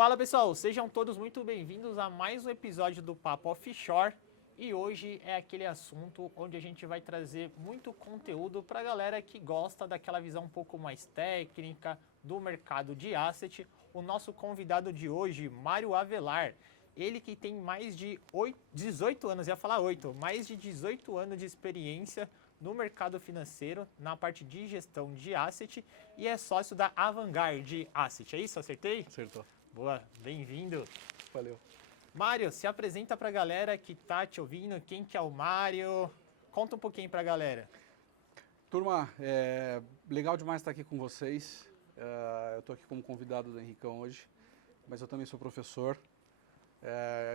Fala pessoal, sejam todos muito bem-vindos a mais um episódio do Papo Offshore. E hoje é aquele assunto onde a gente vai trazer muito conteúdo para a galera que gosta daquela visão um pouco mais técnica do mercado de asset. O nosso convidado de hoje, Mário Avelar, ele que tem mais de 18 anos, ia falar 8, mais de 18 anos de experiência no mercado financeiro, na parte de gestão de asset e é sócio da Avangard Asset. É isso? Acertei? Acertou. Boa, bem-vindo. Valeu. Mário, se apresenta pra galera que tá te ouvindo, quem que é o Mário? Conta um pouquinho pra galera. Turma, legal demais estar aqui com vocês. Eu estou aqui como convidado do Henricão hoje, mas eu também sou professor.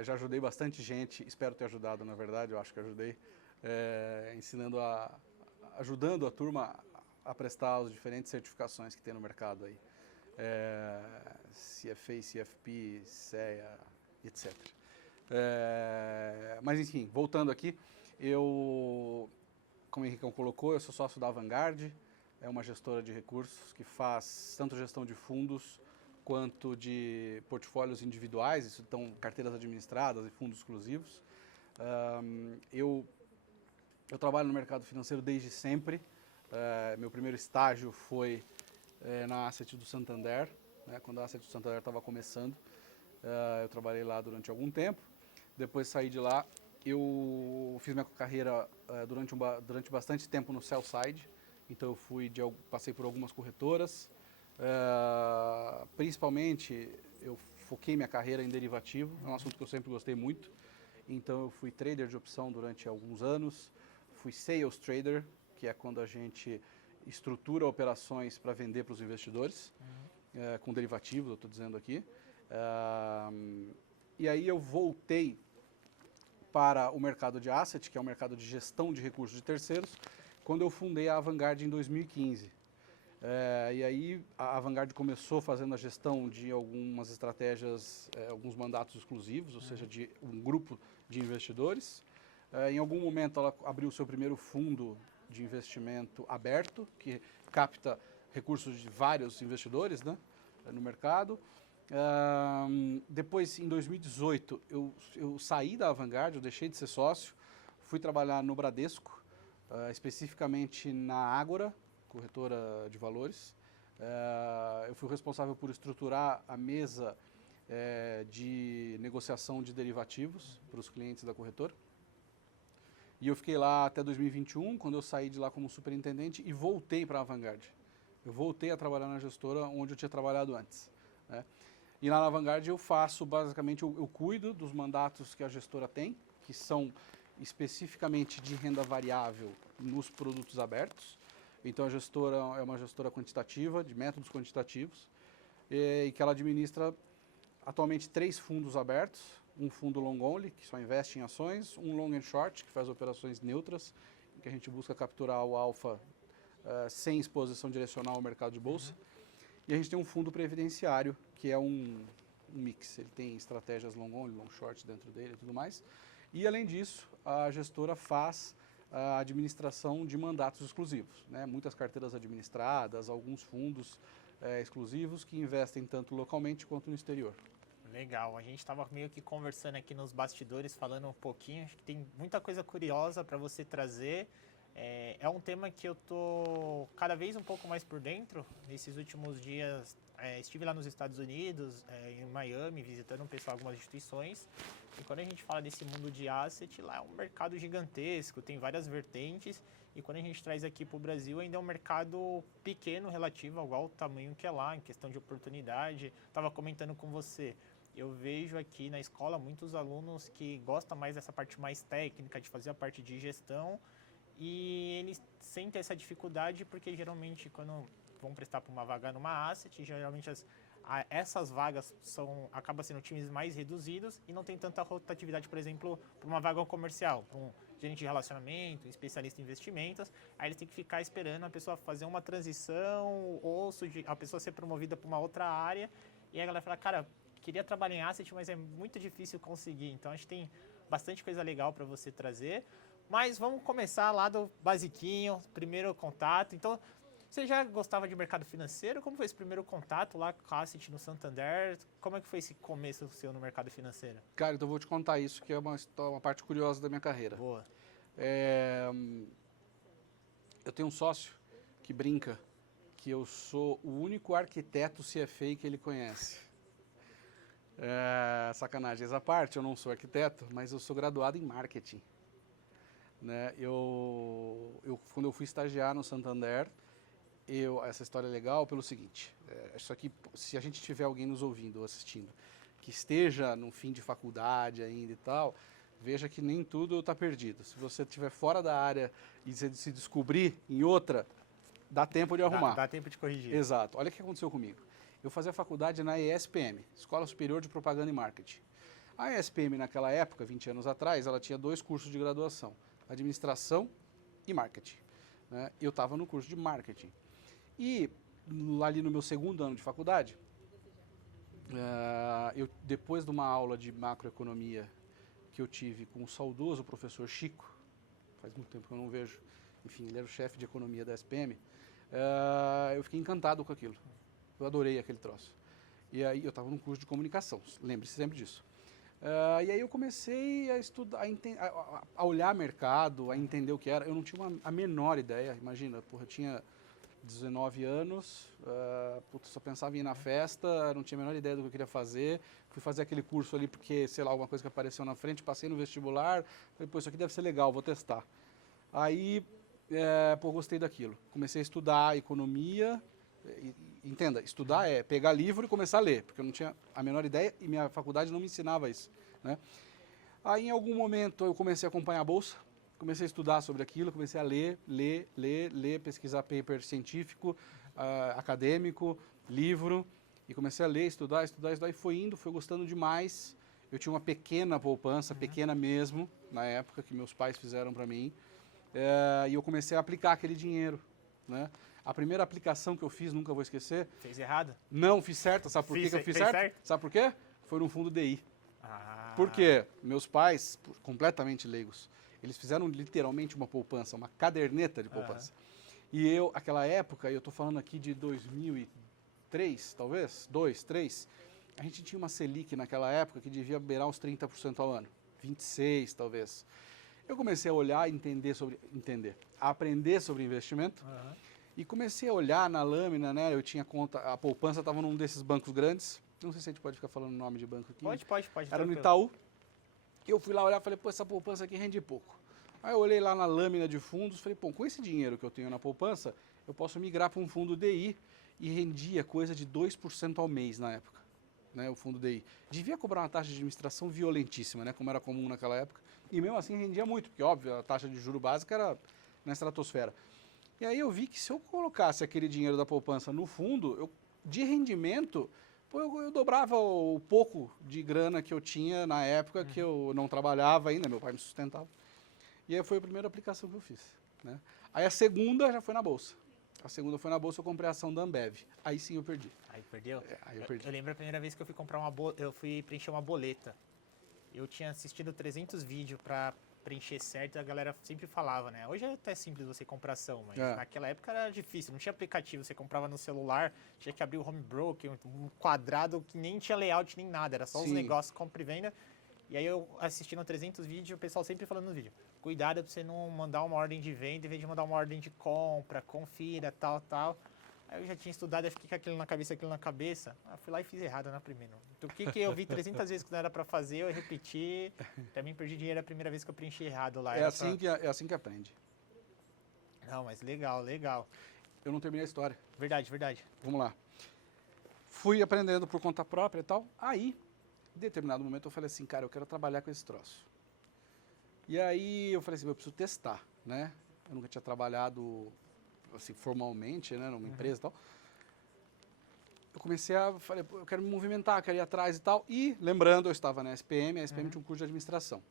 Já ajudei bastante gente, espero ter ajudado, na verdade, eu acho que ajudei, ajudando a turma a prestar as diferentes certificações que tem no mercado aí. CFA, CFP, CEA, etc. Mas enfim, voltando aqui, como o Henricão colocou, eu sou sócio da Avangard, é uma gestora de recursos que faz tanto gestão de fundos quanto de portfólios individuais, isso então carteiras administradas e fundos exclusivos. Eu trabalho no mercado financeiro desde sempre. Meu primeiro estágio foi na Asset do Santander, né, quando a Asset do Santander estava começando. Eu trabalhei lá durante algum tempo. Depois saí de lá, eu fiz minha carreira durante bastante tempo no sell side. Então eu passei por algumas corretoras. Principalmente eu foquei minha carreira em derivativo, é um assunto que eu sempre gostei muito. Então eu fui trader de opção durante alguns anos. Fui sales trader, que é quando a gente estrutura operações para vender para os investidores, com derivativos, eu estou dizendo aqui. E aí eu voltei para o mercado de asset, que é o mercado de gestão de recursos de terceiros, quando eu fundei a Avangard em 2015. E aí a Avangard começou fazendo a gestão de algumas estratégias, alguns mandatos exclusivos, ou seja, de um grupo de investidores. Em algum momento ela abriu o seu primeiro fundo de investimento aberto, que capta recursos de vários investidores, né, no mercado. Depois, em 2018, eu saí da Avangard, eu deixei de ser sócio, fui trabalhar no Bradesco, especificamente na Ágora, corretora de valores. Eu fui responsável por estruturar a mesa de negociação de derivativos para os clientes da corretora. E eu fiquei lá até 2021, quando eu saí de lá como superintendente e voltei para a Avangard. Eu voltei a trabalhar na gestora onde eu tinha trabalhado antes, né? E lá na Avangard eu faço, basicamente, eu cuido dos mandatos que a gestora tem, que são especificamente de renda variável nos produtos abertos. Então a gestora é uma gestora quantitativa, de métodos quantitativos, e que ela administra atualmente 3 fundos abertos. Um fundo long only, que só investe em ações, um long and short, que faz operações neutras, em que a gente busca capturar o alfa sem exposição direcional ao mercado de bolsa. E a gente tem um fundo previdenciário, que é um mix, ele tem estratégias long only, long short dentro dele e tudo mais. E além disso, a gestora faz a administração de mandatos exclusivos, né? Muitas carteiras administradas, alguns fundos exclusivos que investem tanto localmente quanto no exterior. Legal, a gente estava meio que conversando aqui nos bastidores, falando um pouquinho, acho que tem muita coisa curiosa para você trazer. É um tema que eu tô cada vez um pouco mais por dentro. Nesses últimos dias estive lá nos Estados Unidos, em Miami, visitando o pessoal, algumas instituições. E quando a gente fala desse mundo de asset, lá é um mercado gigantesco, tem várias vertentes. E quando a gente traz aqui para o Brasil, ainda é um mercado pequeno relativo ao tamanho que é lá, em questão de oportunidade. Estava comentando com você. Eu vejo aqui na escola muitos alunos que gostam mais dessa parte mais técnica, de fazer a parte de gestão, e eles sentem essa dificuldade porque geralmente quando vão prestar para uma vaga numa asset, geralmente essas vagas acabam sendo times mais reduzidos e não tem tanta rotatividade, por exemplo, para uma vaga comercial, para um gerente de relacionamento, um especialista em investimentos. Aí eles têm que ficar esperando a pessoa fazer uma transição ou a pessoa ser promovida para uma outra área, e a galera fala, cara, queria trabalhar em asset, mas é muito difícil conseguir. Então, acho que tem bastante coisa legal para você trazer. Mas vamos começar lá do basiquinho, primeiro contato. Então, Você já gostava de mercado financeiro? Como foi esse primeiro contato lá com a Asset no Santander? Como é que foi esse começo seu no mercado financeiro? Cara, então eu vou te contar isso, que é uma parte curiosa da minha carreira. Boa. Eu tenho um sócio que brinca que eu sou o único arquiteto CFA que ele conhece. Sacanagem essa parte, eu não sou arquiteto, mas eu sou graduado em marketing. Né? Quando eu fui estagiar no Santander, essa história é legal pelo seguinte, isso aqui, se a gente tiver alguém nos ouvindo ou assistindo, que esteja no fim de faculdade ainda e tal, veja que nem tudo está perdido. Se você estiver fora da área e se descobrir em outra, dá tempo de arrumar. Dá tempo de corrigir. Exato. Olha o que aconteceu comigo. Eu fazia faculdade na ESPM, Escola Superior de Propaganda e Marketing. A ESPM, naquela época, 20 anos atrás, ela tinha 2 cursos de graduação, Administração e Marketing. Né? Eu estava no curso de Marketing. E ali no meu segundo ano de faculdade, depois de uma aula de macroeconomia que eu tive com o saudoso professor Chico, faz muito tempo que eu não vejo, enfim, ele era o chefe de economia da SPM, eu fiquei encantado com aquilo. Eu adorei aquele troço. E aí eu estava num curso de comunicação, lembre-se sempre disso. E aí eu comecei a estudar, a olhar mercado, a entender o que era. Eu não tinha a menor ideia, imagina, eu tinha 19 anos, só pensava em ir na festa, não tinha a menor ideia do que eu queria fazer. Fui fazer aquele curso ali porque, sei lá, alguma coisa que apareceu na frente, passei no vestibular, falei, isso aqui deve ser legal, vou testar. Aí, gostei daquilo. Comecei a estudar economia, entenda, estudar é pegar livro e começar a ler, porque eu não tinha a menor ideia e minha faculdade não me ensinava isso, né? Aí, em algum momento, eu comecei a acompanhar a bolsa, comecei a estudar sobre aquilo, comecei a ler, pesquisar paper científico, acadêmico, livro, e comecei a ler, estudar, e foi gostando demais. Eu tinha uma pequena poupança, pequena mesmo, na época, que meus pais fizeram para mim, e eu comecei a aplicar aquele dinheiro, né? A primeira aplicação que eu fiz, nunca vou esquecer. Fez errado? Não, fiz certo. Sabe por que eu fiz certo? Sabe por quê? Foi num fundo DI. Por quê? Meus pais, completamente leigos, eles fizeram literalmente uma poupança, uma caderneta de poupança. E eu, aquela época, eu estou falando aqui de 2003, talvez, 2, 3, a gente tinha uma Selic naquela época que devia beirar uns 30% ao ano, 26 talvez. Eu comecei a olhar e a aprender sobre investimento. E comecei a olhar na lâmina, né? Eu tinha conta, a poupança estava num desses bancos grandes. Não sei se a gente pode ficar falando o nome de banco aqui. Pode. Era no Itaú. Eu fui lá olhar e falei, essa poupança aqui rende pouco. Aí eu olhei lá na lâmina de fundos, falei, com esse dinheiro que eu tenho na poupança, eu posso migrar para um fundo DI e rendia coisa de 2% ao mês na época, né? O fundo DI. Devia cobrar uma taxa de administração violentíssima, né? Como era comum naquela época. E mesmo assim rendia muito, porque óbvio, a taxa de juro básica era na estratosfera. E aí eu vi que se eu colocasse aquele dinheiro da poupança no fundo, de rendimento, eu dobrava o pouco de grana que eu tinha na época que eu não trabalhava ainda, meu pai me sustentava. E aí foi a primeira aplicação que eu fiz, né? Aí a segunda já foi na bolsa. Eu comprei a ação da Ambev. Aí sim eu perdi. Aí perdeu? Aí eu perdi. Eu lembro a primeira vez que eu fui eu fui preencher uma boleta. Eu tinha assistido 300 vídeos para preencher certo, e a galera sempre falava, né? Hoje é até simples você comprar ação, mas naquela época era difícil, não tinha aplicativo, você comprava no celular, tinha que abrir o home broker, um quadrado que nem tinha layout nem nada, era só os negócios, compra e venda. E aí eu assistindo 300 vídeos, o pessoal sempre falando no vídeo, cuidado pra você não mandar uma ordem de venda, em vez de mandar uma ordem de compra, confira, tal. Aí eu já tinha estudado, eu fiquei com aquilo na cabeça. Fui lá e fiz errado na primeira. Então, o que eu vi 300 vezes que não era pra fazer, eu repeti. Também perdi dinheiro a primeira vez que eu preenchi errado lá. É assim que aprende. Não, mas legal. Eu não terminei a história. Verdade. Vamos lá. Fui aprendendo por conta própria e tal. Aí, em determinado momento, eu falei assim, cara, eu quero trabalhar com esse troço. E aí eu falei assim, eu preciso testar, né? Eu nunca tinha trabalhado assim, formalmente, né, numa empresa e tal. Eu comecei falei, eu quero me movimentar, quero ir atrás e tal. E, lembrando, eu estava na SPM, a SPM tinha um curso de administração.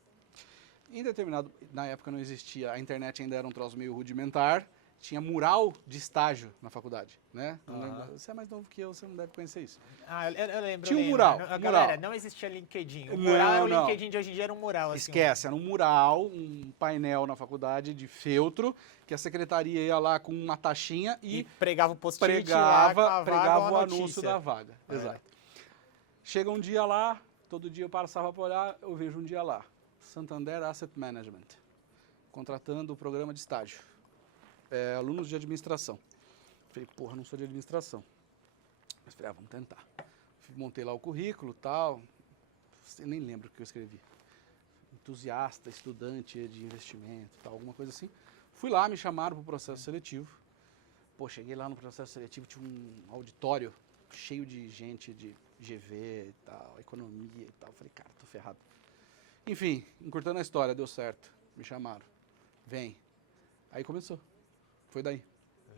Na época não existia, a internet ainda era um troço meio rudimentar, tinha mural de estágio na faculdade, né? Aham. Você é mais novo que eu, você não deve conhecer isso. Ah, eu lembro, Tinha eu um lembro. mural, Galera, não existia LinkedIn. O mural era Não, o não. LinkedIn de hoje em dia, era um mural, assim. Esquece, era um mural, um painel na faculdade de feltro, que a secretaria ia lá com uma taxinha E e pregava o post-it lá com a vaga pregava ou o a anúncio notícia. da vaga. É. Exato. Chega um dia lá, todo dia eu passava para olhar, eu vejo um dia lá, Santander Asset Management, contratando o programa de estágio, alunos de administração. Falei, porra, não sou de administração. Mas falei, vamos tentar. Montei lá o currículo e tal, eu nem lembro o que eu escrevi. Entusiasta, estudante de investimento, tal, alguma coisa assim. Fui lá, me chamaram para o processo seletivo. Pô, cheguei lá no processo seletivo, tinha um auditório cheio de gente de GV e tal, economia e tal. Falei, cara, tô ferrado. Enfim, encurtando a história, deu certo. Me chamaram. Vem. Aí começou. Foi daí.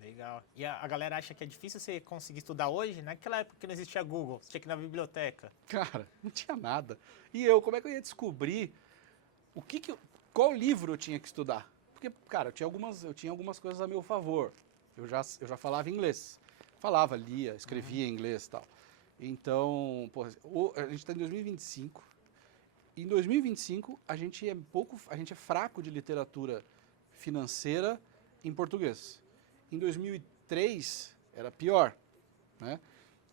Legal. E a galera acha que é difícil você conseguir estudar hoje? Naquela época que não existia Google, você tinha que ir na biblioteca. Cara, não tinha nada. E eu, como é que eu ia descobrir qual livro eu tinha que estudar? Porque, cara, eu tinha algumas coisas a meu favor. Eu já falava inglês. Falava, lia, escrevia em inglês e tal. Então, pô, a gente está em 2025. Em 2025, a gente é fraco de literatura financeira em português. Em 2003, era pior, né?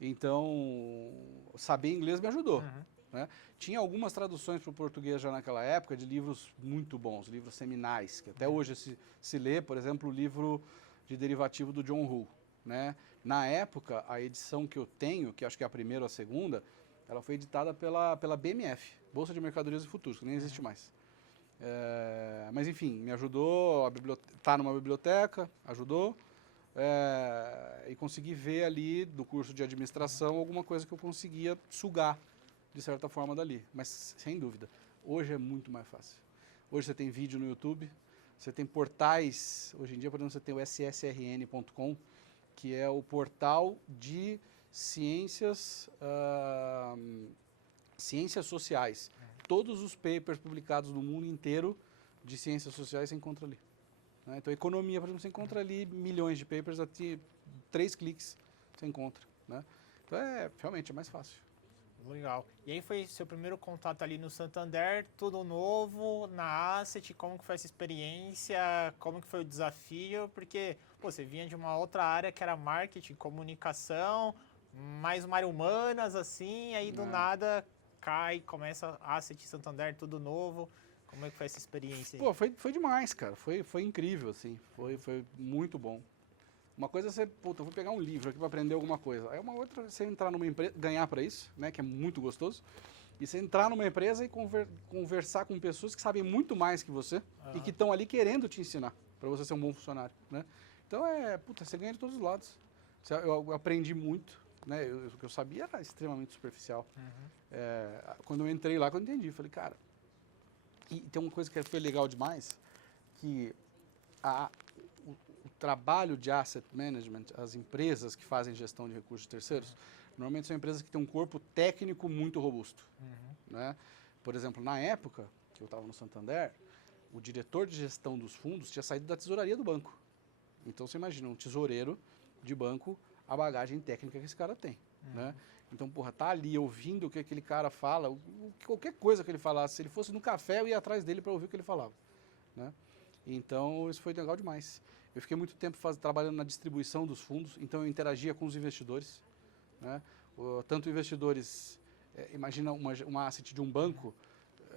Então, saber inglês me ajudou. Né? Tinha algumas traduções para o português já naquela época de livros muito bons, livros seminais, que até hoje se lê, por exemplo, o livro de derivativo do John Hull. Né? Na época, a edição que eu tenho, que acho que é a primeira ou a segunda, ela foi editada pela BMF, Bolsa de Mercadorias e Futuros, que nem existe mais. Mas enfim, me ajudou, tá numa biblioteca, ajudou, e consegui ver ali do curso de administração alguma coisa que eu conseguia sugar de certa forma dali. Mas sem dúvida, hoje é muito mais fácil. Hoje você tem vídeo no YouTube, você tem portais, hoje em dia, por exemplo, você tem o ssrn.com, que é o portal de ciências sociais. Todos os papers publicados no mundo inteiro de ciências sociais você encontra ali. Né? Então, economia, por exemplo, você encontra ali milhões de papers, até 3 cliques você encontra. Né? Então, realmente é mais fácil. Legal. E aí foi seu primeiro contato ali no Santander, tudo novo, na Asset, como que foi essa experiência, como que foi o desafio, porque pô, você vinha de uma outra área que era marketing, comunicação, mais uma área humanas, assim, aí do nada começa Asset, Santander, tudo novo. Como é que foi essa experiência aí? Pô, foi demais, cara. Foi incrível, assim. Foi muito bom. Uma coisa é você, puta, eu vou pegar um livro aqui para aprender alguma coisa. Aí uma outra é você entrar numa empresa, ganhar para isso, né, que é muito gostoso. E você entrar numa empresa e conversar com pessoas que sabem muito mais que você e que estão ali querendo te ensinar para você ser um bom funcionário, né? Então puta, você ganha de todos os lados. Eu aprendi muito, né? O que eu sabia era extremamente superficial. Quando eu entrei lá, quando eu entendi, falei, cara, e tem uma coisa que foi legal demais, que o trabalho de asset management, as empresas que fazem gestão de recursos terceiros, normalmente são empresas que têm um corpo técnico muito robusto. Né? Por exemplo, na época que eu estava no Santander, o diretor de gestão dos fundos tinha saído da tesouraria do banco. Então, você imagina, um tesoureiro de banco, a bagagem técnica que esse cara tem. Né? Então, porra, tá ali ouvindo o que aquele cara fala, qualquer coisa que ele falasse, se ele fosse no café, eu ia atrás dele para ouvir o que ele falava. Né? Então, isso foi legal demais. Eu fiquei muito tempo trabalhando na distribuição dos fundos, então eu interagia com os investidores. Né? Tanto investidores, imagina uma asset de um banco,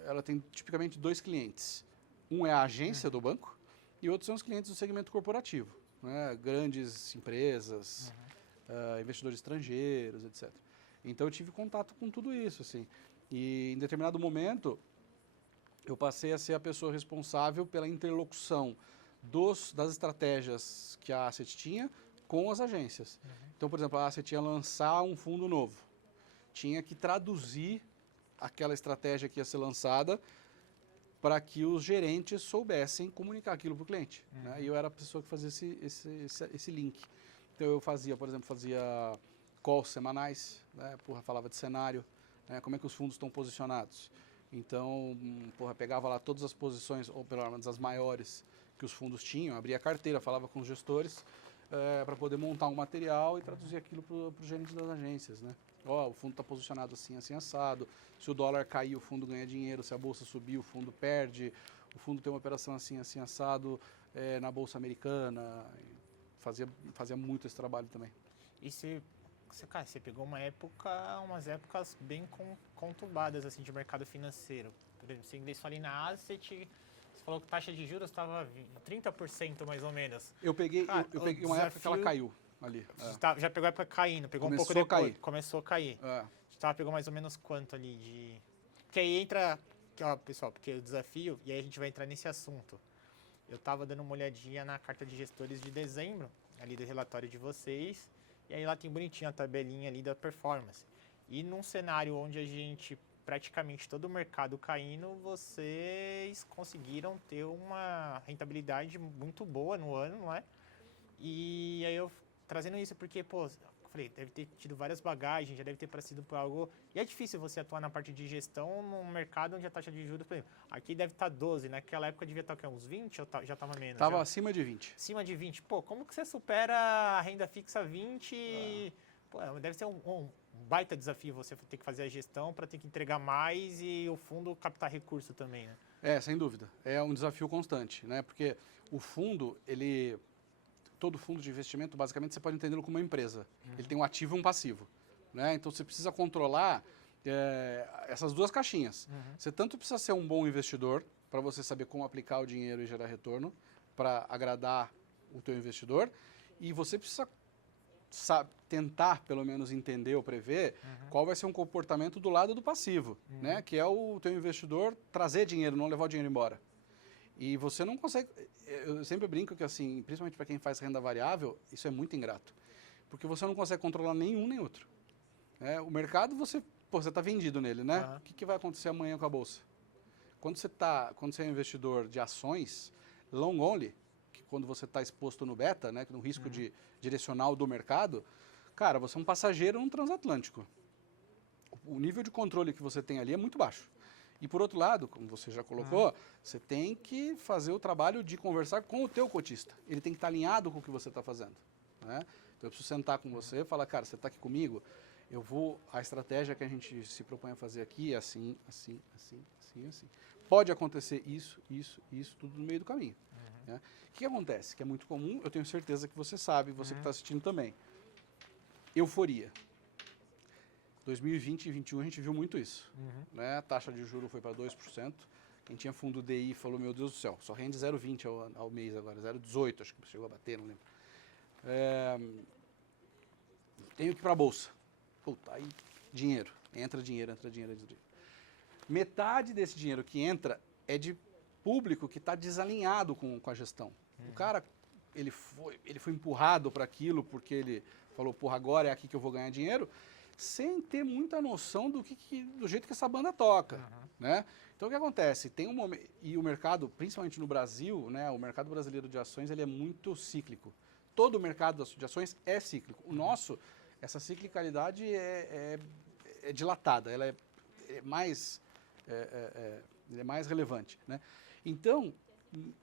ela tem tipicamente 2 clientes. Um é a agência do banco e outros são os clientes do segmento corporativo. Né? Grandes empresas, investidores estrangeiros, etc. Então eu tive contato com tudo isso. Assim. E em determinado momento, eu passei a ser a pessoa responsável pela interlocução das estratégias que a Asset tinha com as agências. Então, por exemplo, a Asset ia lançar um fundo novo. Tinha que traduzir aquela estratégia que ia ser lançada para que os gerentes soubessem comunicar aquilo para o cliente. Né? E eu era a pessoa que fazia esse link. Então, eu fazia, por exemplo, calls semanais, né? Falava de cenário, né? Como é que os fundos estão posicionados. Então, pegava lá todas as posições, ou pelo menos as maiores, que os fundos tinham, abria a carteira, falava com os gestores para poder montar um material e traduzir aquilo para o gerente das agências, né? Ó, o fundo está posicionado assim, assim, assado. Se o dólar cair, o fundo ganha dinheiro. Se a bolsa subir, o fundo perde. O fundo tem uma operação assim, assim, assado na bolsa americana. Fazia muito esse trabalho também. E cara, você pegou umas épocas bem conturbadas assim, de mercado financeiro. Por exemplo, você ingressou ali na Asset, você falou que a taxa de juros estava 30% mais ou menos. Eu peguei uma época que ela caiu ali. Já pegou a época caindo, pegou Começou um pouco depois. a cair. Começou a cair. Pegou mais ou menos quanto ali de... Porque aí entra... Ó, pessoal, porque o desafio, e aí a gente vai entrar nesse assunto. Eu estava dando uma olhadinha na carta de gestores de dezembro, ali do relatório de vocês, e aí lá tem bonitinho a tabelinha ali da performance. E num cenário onde a gente, praticamente todo o mercado caindo, vocês conseguiram ter uma rentabilidade muito boa no ano, não é? E aí eu trazendo isso porque, pô, eu falei, deve ter tido várias bagagens, já deve ter parecido por algo... E é difícil você atuar na parte de gestão num mercado onde a taxa de juros, por exemplo, aqui deve estar 12, naquela época devia estar o quê? Uns 20 ou já estava menos? Estava acima de 20. Acima de 20. Pô, como que você supera a renda fixa 20? Pô, deve ser um baita desafio você ter que fazer a gestão para ter que entregar mais e o fundo captar recurso também, né? Sem dúvida. É um desafio constante, né? Porque o fundo, todo fundo de investimento, basicamente, você pode entendê-lo como uma empresa. Ele tem um ativo e um passivo, né? Então, você precisa controlar essas duas caixinhas. Você tanto precisa ser um bom investidor, para você saber como aplicar o dinheiro e gerar retorno, para agradar o teu investidor, e você precisa tentar, pelo menos, entender ou prever qual vai ser um comportamento do lado do passivo, né? Que é o teu investidor trazer dinheiro, não levar o dinheiro embora. E você não consegue... Eu sempre brinco que, assim, principalmente para quem faz renda variável, isso é muito ingrato. Porque você não consegue controlar nenhum nem outro. O mercado, você está vendido nele, né? O que vai acontecer amanhã com a bolsa? Quando você é um investidor de ações, long only, que quando você está exposto no beta, né, no risco direcional do mercado, cara, você é um passageiro num transatlântico. O nível de controle que você tem ali é muito baixo. E, por outro lado, como você já colocou, você tem que fazer o trabalho de conversar com o teu cotista. Ele tem que estar alinhado com o que você está fazendo, né? Então, eu preciso sentar com você e falar, cara, você está aqui comigo, a estratégia que a gente se propõe a fazer aqui é assim, assim, assim, assim, assim. Pode acontecer isso, tudo no meio do caminho. Né? O que acontece? Que é muito comum, eu tenho certeza que você sabe, você que está assistindo também. Euforia. 2020 e 2021 a gente viu muito isso. Né? A taxa de juros foi para 2%. Quem tinha fundo DI falou, meu Deus do céu, só rende 0,20 ao mês agora, 0,18, acho que chegou a bater, não lembro. Tenho que ir para a bolsa. Puta, aí dinheiro. Entra dinheiro. Metade desse dinheiro que entra é de público que está desalinhado com a gestão. O cara, ele foi empurrado para aquilo porque ele falou, porra, agora é aqui que eu vou ganhar dinheiro, sem ter muita noção do jeito que essa banda toca, né? Então, o que acontece? Tem um momento, e o mercado, principalmente no Brasil, né, o mercado brasileiro de ações, ele é muito cíclico. Todo o mercado de ações é cíclico. O nosso, essa ciclicalidade é dilatada, ela é mais relevante, né? Então,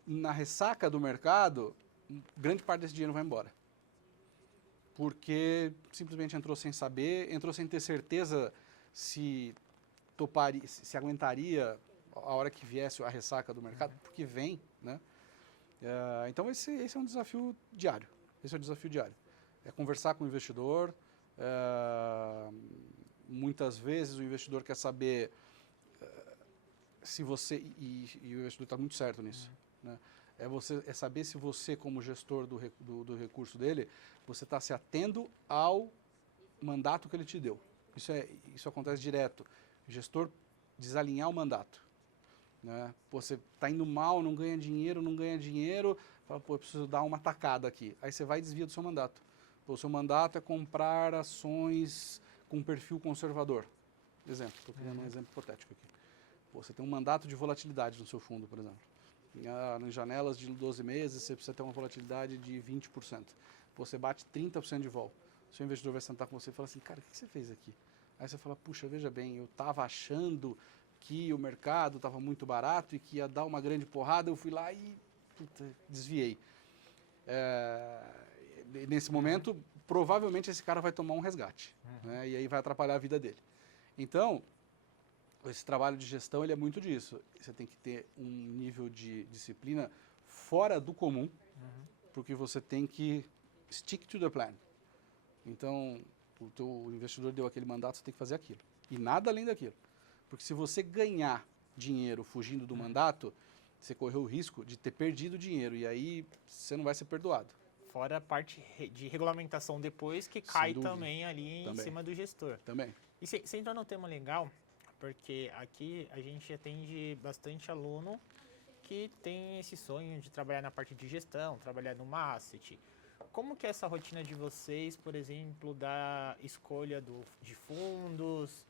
na ressaca do mercado, grande parte desse dinheiro vai embora. Porque simplesmente entrou sem saber, entrou sem ter certeza se aguentaria a hora que viesse a ressaca do mercado, porque vem, né? Então, esse é um desafio diário. É conversar com o investidor. Muitas vezes o investidor quer saber se você... E o investidor está muito certo nisso, né? É saber se você, como gestor do recurso dele, você está se atendo ao mandato que ele te deu. Isso acontece direto. O gestor desalinhar o mandato, né? Você está indo mal, não ganha dinheiro, fala, pô, eu preciso dar uma tacada aqui. Aí você vai e desvia do seu mandato. Pô, o seu mandato é comprar ações com perfil conservador. Exemplo, estou criando um exemplo hipotético aqui. Pô, você tem um mandato de volatilidade no seu fundo, por exemplo. Em janelas de 12 meses, você precisa ter uma volatilidade de 20%. Você bate 30% de vol. O seu investidor vai sentar com você e falar assim, cara, o que você fez aqui? Aí você fala, puxa, veja bem, eu estava achando que o mercado estava muito barato e que ia dar uma grande porrada, eu fui lá e puta, desviei. Nesse momento, provavelmente esse cara vai tomar um resgate, né? E aí vai atrapalhar a vida dele. Então, esse trabalho de gestão, ele é muito disso. Você tem que ter um nível de disciplina fora do comum, porque você tem que stick to the plan. Então, o teu investidor deu aquele mandato, você tem que fazer aquilo. E nada além daquilo. Porque se você ganhar dinheiro fugindo do mandato, você correu o risco de ter perdido dinheiro. E aí, você não vai ser perdoado. Fora a parte de regulamentação depois, que Sem cai dúvida. também ali em cima do gestor. Também. E você entrou num tema legal, porque aqui a gente atende bastante aluno que tem esse sonho de trabalhar na parte de gestão, trabalhar numa asset. Como que é essa rotina de vocês, por exemplo, da escolha de fundos,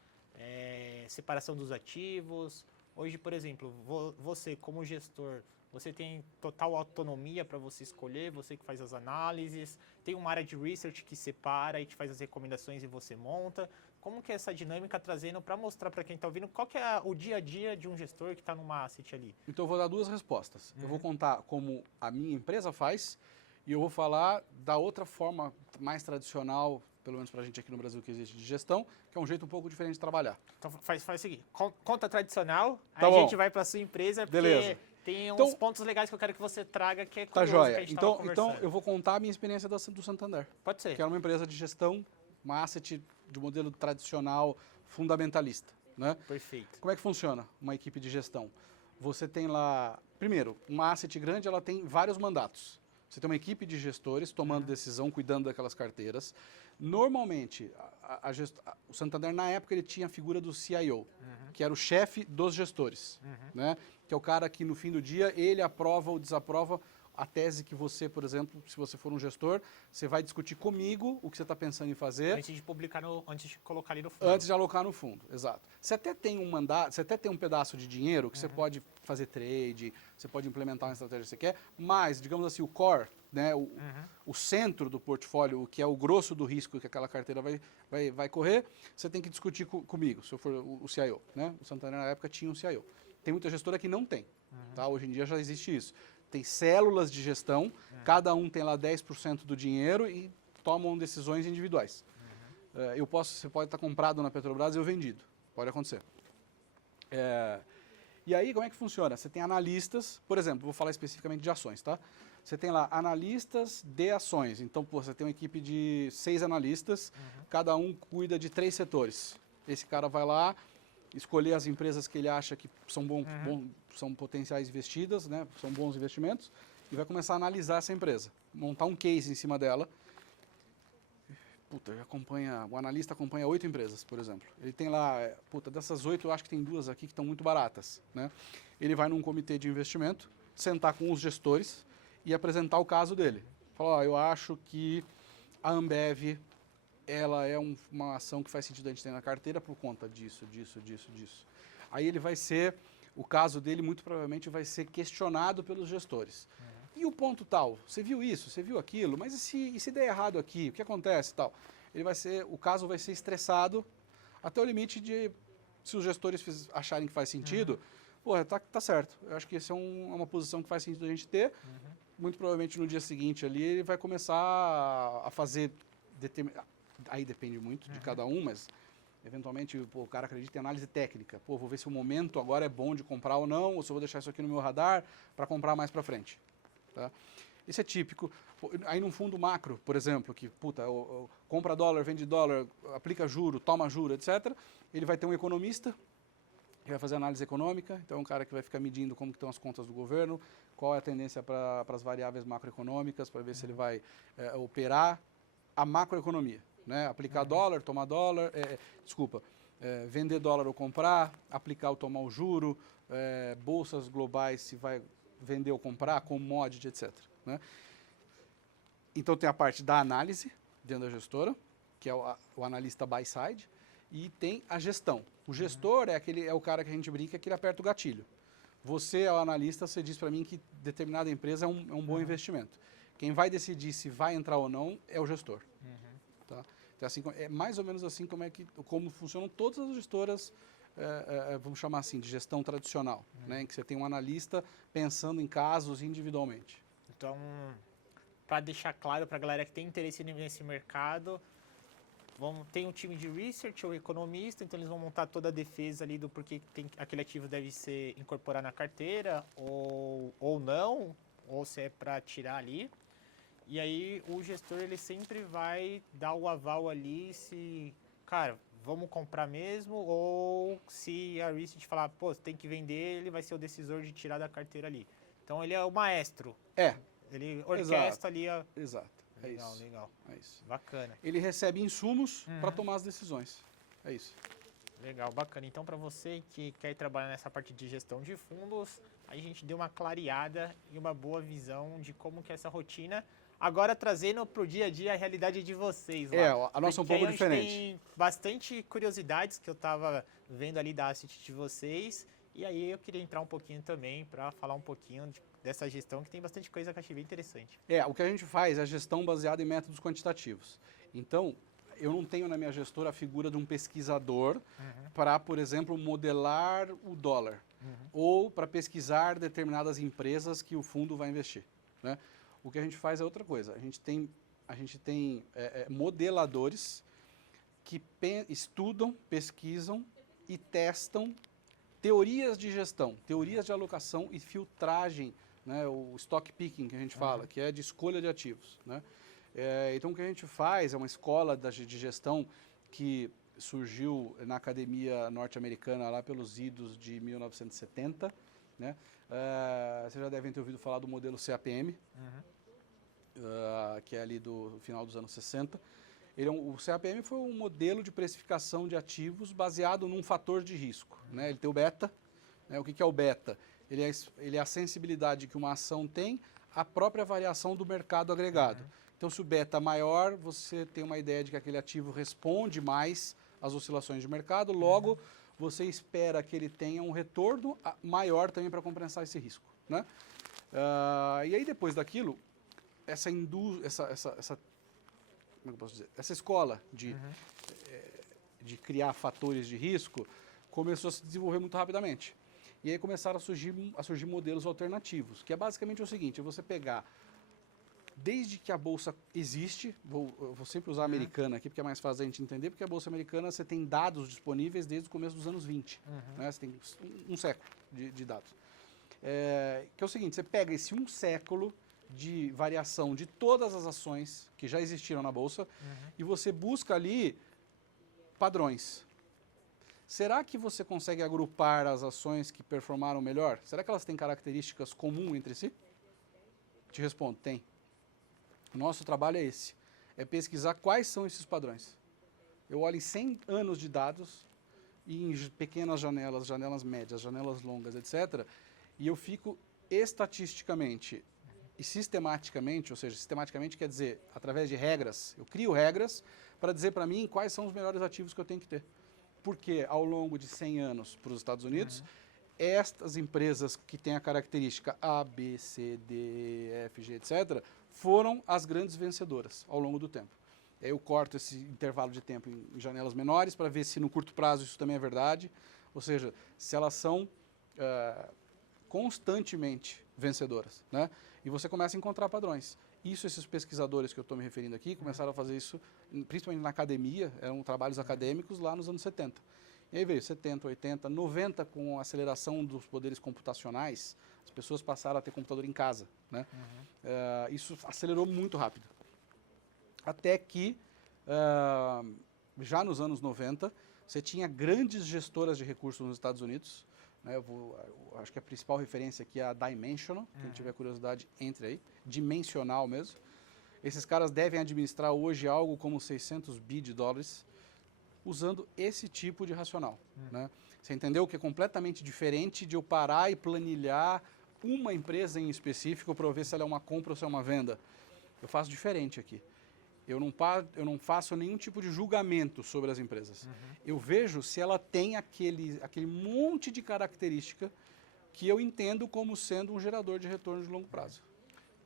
separação dos ativos? Hoje, por exemplo, você como gestor, você tem total autonomia para você escolher, você que faz as análises, tem uma área de research que separa e te faz as recomendações e você monta. Como que é essa dinâmica trazendo para mostrar para quem está ouvindo qual que é o dia a dia de um gestor que está numa asset ali? Então, eu vou dar duas respostas. Eu vou contar como a minha empresa faz e eu vou falar da outra forma mais tradicional, pelo menos para a gente aqui no Brasil que existe de gestão, que é um jeito um pouco diferente de trabalhar. Então faz o seguinte, conta tradicional, Tá aí bom. a gente vai para sua empresa, porque Beleza. tem uns Então, pontos legais que eu quero que você traga, que é tá curioso que a joia. gente estava Então, conversando. eu vou contar a minha experiência do Santander, Pode ser. que era uma empresa de gestão, uma asset de modelo tradicional, fundamentalista, né? Perfeito. Como é que funciona uma equipe de gestão? Você tem lá, primeiro, uma asset grande, ela tem vários mandatos. Você tem uma equipe de gestores tomando decisão, cuidando daquelas carteiras. Normalmente, o Santander, na época, ele tinha a figura do CIO, que era o chefe dos gestores, né? Que é o cara que, no fim do dia, ele aprova ou desaprova a tese que você, por exemplo, se você for um gestor, você vai discutir comigo o que você está pensando em fazer. Antes de publicar, antes de colocar ali no fundo. Antes de alocar no fundo, exato. Você até tem um mandato, você até tem um pedaço de dinheiro que você pode fazer trade, você pode implementar uma estratégia que você quer, mas, digamos assim, o core, né, o centro do portfólio, o que é o grosso do risco que aquela carteira vai correr, você tem que discutir comigo, se eu for o CIO, né? O Santander na época tinha um CIO. Tem muita gestora que não tem, tá? Hoje em dia já existe isso. Tem células de gestão, cada um tem lá 10% do dinheiro e tomam decisões individuais. Você pode estar comprado na Petrobras e eu vendido. Pode acontecer. E aí, como é que funciona? Você tem analistas, por exemplo, vou falar especificamente de ações, tá? Você tem lá analistas de ações. Então, você tem uma equipe de 6 analistas, cada um cuida de 3 setores. Esse cara vai lá, escolher as empresas que ele acha que são, são potenciais investidas, né? São bons investimentos, e vai começar a analisar essa empresa, montar um case em cima dela. O analista acompanha 8 empresas, por exemplo. Ele tem lá, dessas 8, eu acho que tem 2 aqui que estão muito baratas, né? Ele vai num comitê de investimento, sentar com os gestores e apresentar o caso dele. Falar, eu acho que a Ambev, ela é uma ação que faz sentido a gente ter na carteira por conta disso. Aí o caso dele muito provavelmente vai ser questionado pelos gestores. E o ponto tal, você viu isso, você viu aquilo, mas e se der errado aqui, o que acontece tal? O caso vai ser estressado até o limite de, se os gestores acharem que faz sentido, tá certo. Eu acho que essa é uma posição que faz sentido a gente ter. Muito provavelmente no dia seguinte ali ele vai começar a fazer aí depende muito de cada um, mas eventualmente o cara acredita em análise técnica. Vou ver se o momento agora é bom de comprar ou não, ou se eu vou deixar isso aqui no meu radar para comprar mais para frente. Tá? Isso é típico. Aí num fundo macro, por exemplo, que compra dólar, vende dólar, aplica juro, toma juro, etc. Ele vai ter um economista que vai fazer análise econômica, então é um cara que vai ficar medindo como que estão as contas do governo, qual é a tendência para as variáveis macroeconômicas, para ver se ele vai operar a macroeconomia. Né? Aplicar dólar, tomar dólar, vender dólar ou comprar, aplicar ou tomar o juro, bolsas globais, se vai vender ou comprar, commodity, etc. Né? Então tem a parte da análise dentro da gestora, que é o analista buy side, e tem a gestão. O gestor é o cara que a gente brinca que ele aperta o gatilho. Você é o analista, você diz para mim que determinada empresa é um bom investimento. Quem vai decidir se vai entrar ou não é o gestor. Tá? Então, assim, é mais ou menos assim como funcionam todas as gestoras vamos chamar assim, de gestão tradicional, né, em que você tem um analista pensando em casos individualmente. Então, para deixar claro para a galera que tem interesse nesse mercado, tem um time de research ou economista, então eles vão montar toda a defesa ali do porquê aquele ativo deve ser incorporado na carteira ou não, ou se é para tirar ali. E aí o gestor ele sempre vai dar o aval ali se, cara, vamos comprar mesmo, ou se a research falar, pô, tem que vender, ele vai ser o decisor de tirar da carteira ali. Então ele é o maestro. Ele orquestra ali a... Exato. Legal, isso. legal. É isso. Bacana. Ele recebe insumos para tomar as decisões. É isso. Legal, bacana. Então, para você que quer trabalhar nessa parte de gestão de fundos, a gente deu uma clareada e uma boa visão de como que é essa rotina. Agora, trazendo para o dia a dia a realidade de vocês lá. A nossa é um pouco diferente. Tem bastante curiosidades que eu estava vendo ali da asset de vocês. E aí eu queria entrar um pouquinho também para falar um pouquinho dessa gestão, que tem bastante coisa que eu achei bem interessante. O que a gente faz é a gestão baseada em métodos quantitativos. Então, eu não tenho na minha gestora a figura de um pesquisador para, por exemplo, modelar o dólar ou para pesquisar determinadas empresas que o fundo vai investir, né? O que a gente faz é outra coisa. A gente tem modeladores que estudam, pesquisam e testam teorias de gestão, teorias de alocação e filtragem, né, o stock picking que a gente fala, que é de escolha de ativos, né? Então o que a gente faz é uma escola de gestão que surgiu na academia norte-americana lá pelos idos de 1970, né? Vocês já devem ter ouvido falar do modelo CAPM, que é ali do final dos anos 60. O CAPM foi um modelo de precificação de ativos baseado num fator de risco, né? Ele tem o beta, né? O que é o beta? Ele é a sensibilidade que uma ação tem à própria variação do mercado agregado. Então, se o beta é maior, você tem uma ideia de que aquele ativo responde mais às oscilações de mercado, logo você espera que ele tenha um retorno maior também para compensar esse risco, né? E aí, depois daquilo, essa como é que eu posso dizer? Essa escola de criar fatores de risco começou a se desenvolver muito rapidamente. E aí começaram a surgir modelos alternativos, que é basicamente o seguinte: é você pegar, desde que a Bolsa existe, eu vou sempre usar a americana aqui, porque é mais fácil a gente entender, porque a Bolsa americana você tem dados disponíveis desde o começo dos anos 20. Né? Você tem um século de dados. Que é o seguinte: você pega esse um século de variação de todas as ações que já existiram na Bolsa e você busca ali padrões. Será que você consegue agrupar as ações que performaram melhor? Será que elas têm características comuns entre si? Te respondo, tem. O nosso trabalho é esse, é pesquisar quais são esses padrões. Eu olho em 100 anos de dados, e em pequenas janelas, janelas médias, janelas longas, etc., e eu fico estatisticamente e sistematicamente, ou seja, sistematicamente quer dizer, através de regras, eu crio regras para dizer para mim quais são os melhores ativos que eu tenho que ter. Porque ao longo de 100 anos para os Estados Unidos, estas empresas que têm a característica A, B, C, D, F, G, etc., foram as grandes vencedoras ao longo do tempo. E aí eu corto esse intervalo de tempo em janelas menores para ver se no curto prazo isso também é verdade, ou seja, se elas são constantemente vencedoras, né? E você começa a encontrar padrões. Isso, esses pesquisadores que eu estou me referindo aqui, começaram a fazer isso, principalmente na academia, eram trabalhos acadêmicos lá nos anos 70. E aí veio 70, 80, 90, com a aceleração dos poderes computacionais, as pessoas passaram a ter computador em casa, né? Isso acelerou muito rápido. Até que, já nos anos 90, você tinha grandes gestoras de recursos nos Estados Unidos, né? Eu acho que a principal referência aqui é a Dimensional, quem tiver curiosidade, entre aí, dimensional mesmo. Esses caras devem administrar hoje algo como 600 bi de dólares, usando esse tipo de racional, né? Você entendeu que é completamente diferente de eu parar e planilhar uma empresa em específico para ver se ela é uma compra ou se é uma venda. Eu faço diferente aqui. Eu não faço nenhum tipo de julgamento sobre as empresas. Eu vejo se ela tem aquele monte de característica que eu entendo como sendo um gerador de retorno de longo prazo.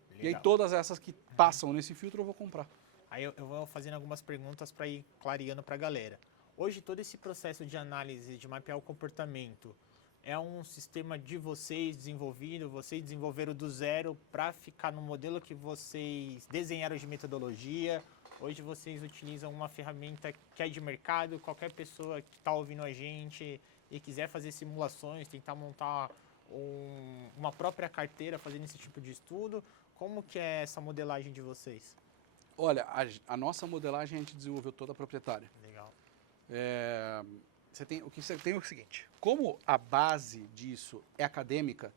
Legal. E aí todas essas que passam nesse filtro eu vou comprar. Aí eu vou fazendo algumas perguntas para ir clareando para a galera. Hoje, todo esse processo de análise, de mapear o comportamento, é um sistema de vocês desenvolvido, vocês desenvolveram do zero para ficar no modelo que vocês desenharam de metodologia. Hoje vocês utilizam uma ferramenta que é de mercado, qualquer pessoa que está ouvindo a gente e quiser fazer simulações, tentar montar uma própria carteira fazendo esse tipo de estudo. Como que é essa modelagem de vocês? Olha, a nossa modelagem a gente desenvolveu toda proprietária. Legal. O que você tem é o seguinte, como a base disso é acadêmica,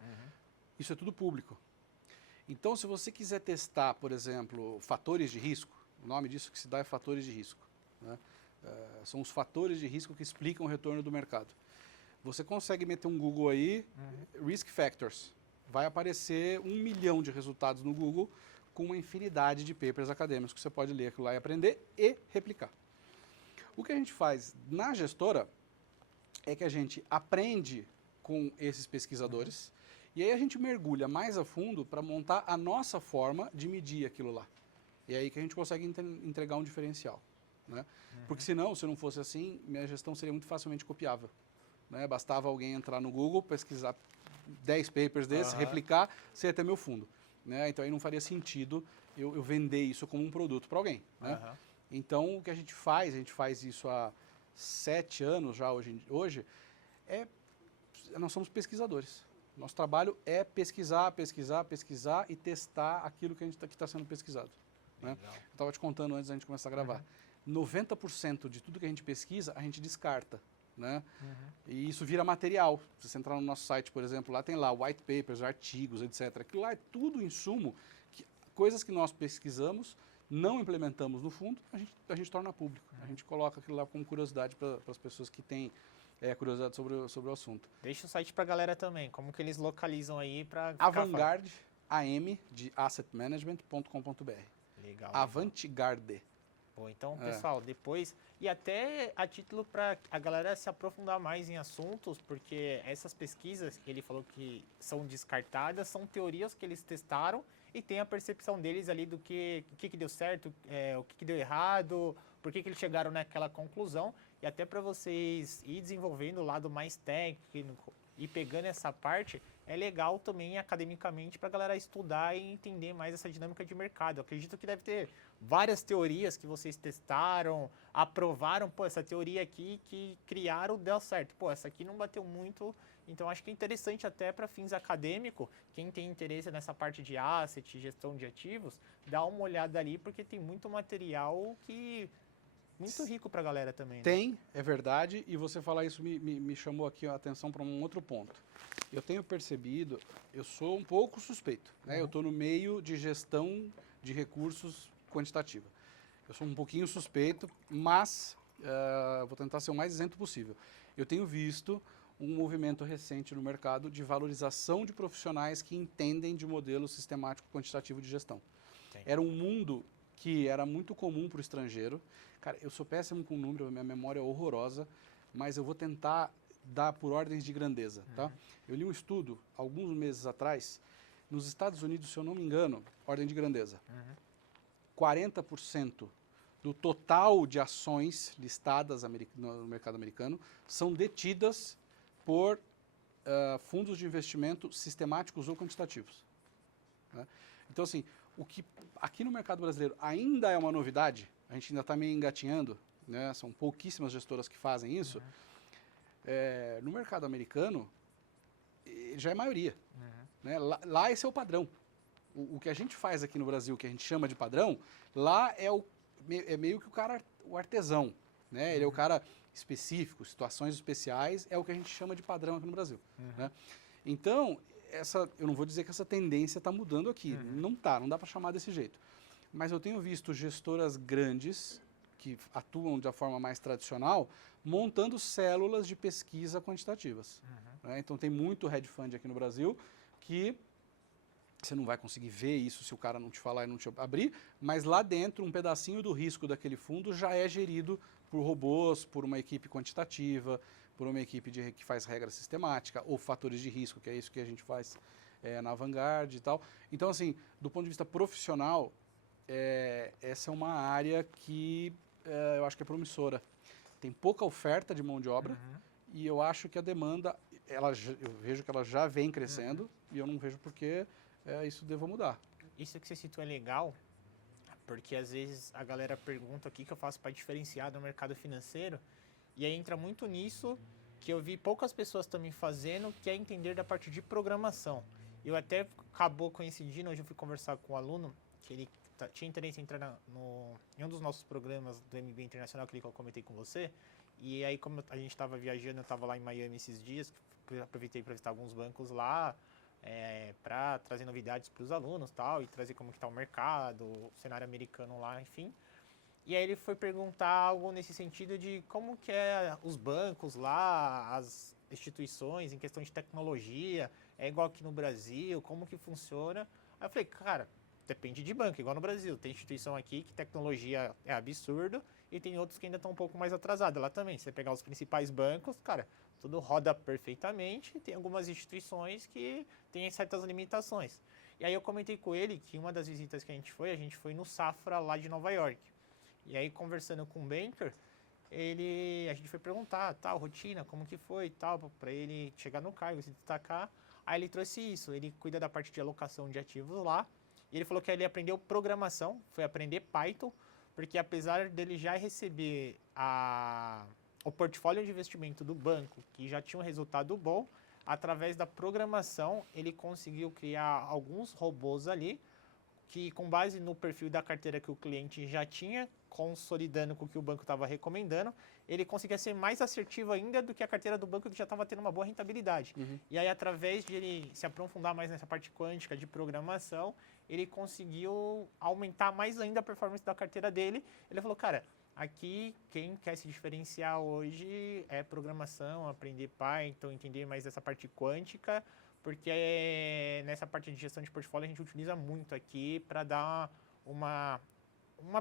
isso é tudo público. Então, se você quiser testar, por exemplo, fatores de risco, o nome disso que se dá é fatores de risco, né? São os fatores de risco que explicam o retorno do mercado. Você consegue meter um Google aí, Risk Factors, vai aparecer 1 milhão de resultados no Google com uma infinidade de papers acadêmicos que você pode ler aquilo lá e aprender e replicar. O que a gente faz na gestora é que a gente aprende com esses pesquisadores e aí a gente mergulha mais a fundo para montar a nossa forma de medir aquilo lá. E é aí que a gente consegue entregar um diferencial, né? Porque senão, se não fosse assim, minha gestão seria muito facilmente copiável, né? Bastava alguém entrar no Google, pesquisar 10 papers desses, replicar, você ia ter meu fundo, né? Então aí não faria sentido eu vender isso como um produto para alguém, né? Então o que a gente faz isso há 7 anos já hoje, nós somos pesquisadores. Nosso trabalho é pesquisar e testar aquilo que está sendo pesquisado, né? Eu estava te contando antes da gente começar a gravar. 90% de tudo que a gente pesquisa, a gente descarta, né? E isso vira material. Se você entrar no nosso site, por exemplo, lá tem lá white papers, artigos, etc. Aquilo lá é tudo insumo, coisas que nós pesquisamos, não implementamos no fundo, a gente torna público. A gente coloca aquilo lá como curiosidade para as pessoas que têm curiosidade sobre o assunto. Deixa o site para a galera também, como que eles localizam aí para... Avantgarde, AM, de assetmanagement.com.br. Legal. Avantgarde. Bom, então, pessoal, depois... E até a título para a galera se aprofundar mais em assuntos, porque essas pesquisas que ele falou que são descartadas, são teorias que eles testaram e tem a percepção deles ali do que deu certo, o que deu errado, por que eles chegaram naquela conclusão. E até para vocês ir desenvolvendo o lado mais técnico e pegando essa parte, é legal também academicamente para a galera estudar e entender mais essa dinâmica de mercado. Eu acredito que deve ter várias teorias que vocês testaram, aprovaram, pô, essa teoria aqui que criaram deu certo. Pô, essa aqui não bateu muito, então acho que é interessante até para fins acadêmicos, quem tem interesse nessa parte de asset, gestão de ativos, dá uma olhada ali, porque tem muito material muito rico para a galera também. Né? Tem, é verdade, e você falar isso me chamou aqui a atenção para um outro ponto. Eu tenho percebido, eu sou um pouco suspeito, né? Eu estou no meio de gestão de recursos quantitativa. Eu sou um pouquinho suspeito, mas vou tentar ser o mais isento possível. Eu tenho visto um movimento recente no mercado de valorização de profissionais que entendem de modelo sistemático quantitativo de gestão. Sim. Era um mundo que era muito comum para o estrangeiro. Cara, eu sou péssimo com número, minha memória é horrorosa, mas eu vou tentar dar por ordens de grandeza, tá? Eu li um estudo, alguns meses atrás, nos Estados Unidos, se eu não me engano, ordem de grandeza, 40% do total de ações listadas no mercado americano são detidas por fundos de investimento sistemáticos ou quantitativos, né? Então, assim, o que aqui no mercado brasileiro ainda é uma novidade, a gente ainda está meio engatinhando, né? São pouquíssimas gestoras que fazem isso. No mercado americano, já é maioria. Né? Lá esse é o padrão. O que a gente faz aqui no Brasil, que a gente chama de padrão, lá é meio que o artesão. Né? Ele é o cara específico, situações especiais, é o que a gente chama de padrão aqui no Brasil. Né? Então, eu não vou dizer que essa tendência está mudando aqui. Não dá para chamar desse jeito. Mas eu tenho visto gestoras grandes, que atuam de uma forma mais tradicional, montando células de pesquisa quantitativas. Né? Então tem muito hedge fund aqui no Brasil que você não vai conseguir ver isso se o cara não te falar e não te abrir, mas lá dentro um pedacinho do risco daquele fundo já é gerido por robôs, por uma equipe quantitativa, por uma equipe que faz regra sistemática, ou fatores de risco, que é isso que a gente faz na Vanguard e tal. Então, assim, do ponto de vista profissional, essa é uma área que eu acho que é promissora. tem pouca oferta de mão de obra e eu acho que a demanda, eu vejo que ela já vem crescendo e eu não vejo por que isso deva mudar. Isso que você citou é legal, porque às vezes a galera pergunta o que eu faço para diferenciar do mercado financeiro, e aí entra muito nisso que eu vi poucas pessoas também fazendo, que é entender da parte de programação. Eu até acabou coincidindo, hoje eu fui conversar com um aluno, que ele tinha interesse em entrar em um dos nossos programas do MBA Internacional, que eu comentei com você, e aí como a gente estava viajando, eu estava lá em Miami esses dias, aproveitei para visitar alguns bancos lá, para trazer novidades para os alunos tal, e trazer como que está o mercado, o cenário americano lá, enfim. E aí ele foi perguntar algo nesse sentido de como que é os bancos lá, as instituições em questão de tecnologia, é igual aqui no Brasil, como que funciona. Aí eu falei, cara, depende de banco, igual no Brasil. Tem instituição aqui que tecnologia é absurdo e tem outros que ainda estão um pouco mais atrasados lá também. Se você pegar os principais bancos, cara, tudo roda perfeitamente. Tem algumas instituições que têm certas limitações. E aí eu comentei com ele que uma das visitas que a gente foi no Safra lá de Nova York. E aí conversando com o banker, a gente foi perguntar, tal, rotina, como que foi e tal, para ele chegar no cargo, se destacar. Aí ele trouxe isso, ele cuida da parte de alocação de ativos lá. E ele falou que ele aprendeu programação, foi aprender Python, porque apesar dele já receber o portfólio de investimento do banco, que já tinha um resultado bom, através da programação ele conseguiu criar alguns robôs ali, que com base no perfil da carteira que o cliente já tinha, consolidando com o que o banco estava recomendando, ele conseguia ser mais assertivo ainda do que a carteira do banco que já estava tendo uma boa rentabilidade. E aí, através de ele se aprofundar mais nessa parte quântica de programação, ele conseguiu aumentar mais ainda a performance da carteira dele. Ele falou, cara, aqui quem quer se diferenciar hoje é programação, aprender Python, entender mais dessa parte quântica, porque nessa parte de gestão de portfólio a gente utiliza muito aqui para dar uma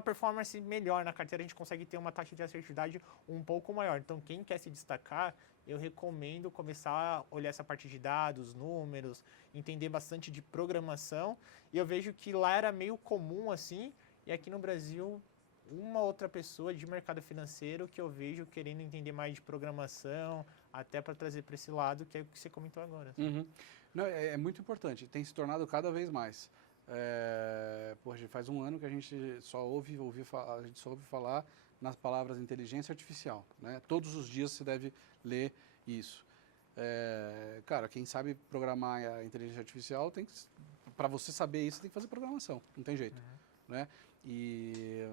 performance melhor na carteira, a gente consegue ter uma taxa de assertividade um pouco maior. Então, quem quer se destacar, eu recomendo começar a olhar essa parte de dados, números, entender bastante de programação. E eu vejo que lá era meio comum assim, e aqui no Brasil, uma outra pessoa de mercado financeiro que eu vejo querendo entender mais de programação, até para trazer para esse lado, que é o que você comentou agora. Não, é muito importante, tem se tornado cada vez mais. Poxa, faz um ano que a gente só ouve falar nas palavras inteligência artificial, né? Todos os dias você deve ler isso. Cara, quem sabe programar a inteligência artificial, para você saber isso, tem que fazer programação, não tem jeito, né? E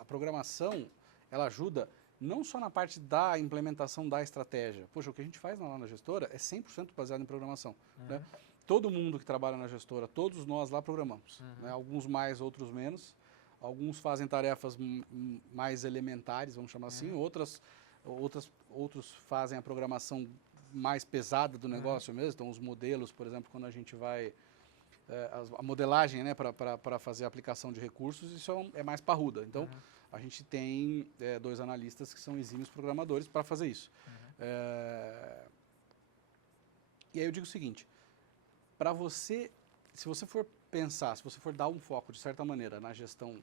a programação, ela ajuda não só na parte da implementação da estratégia. Poxa, o que a gente faz lá na gestora é 100% baseado em programação, né? Todo mundo que trabalha na gestora, todos nós lá programamos, né? Alguns mais, outros menos. Alguns fazem tarefas mais elementares, vamos chamar assim. Outros fazem a programação mais pesada do negócio mesmo. Então, os modelos, por exemplo, quando a gente vai... a modelagem, né, para fazer a aplicação de recursos, isso é mais parruda. Então, a gente tem 2 analistas que são exímios programadores para fazer isso. E aí eu digo o seguinte, se você for pensar, se você for dar um foco, de certa maneira, na gestão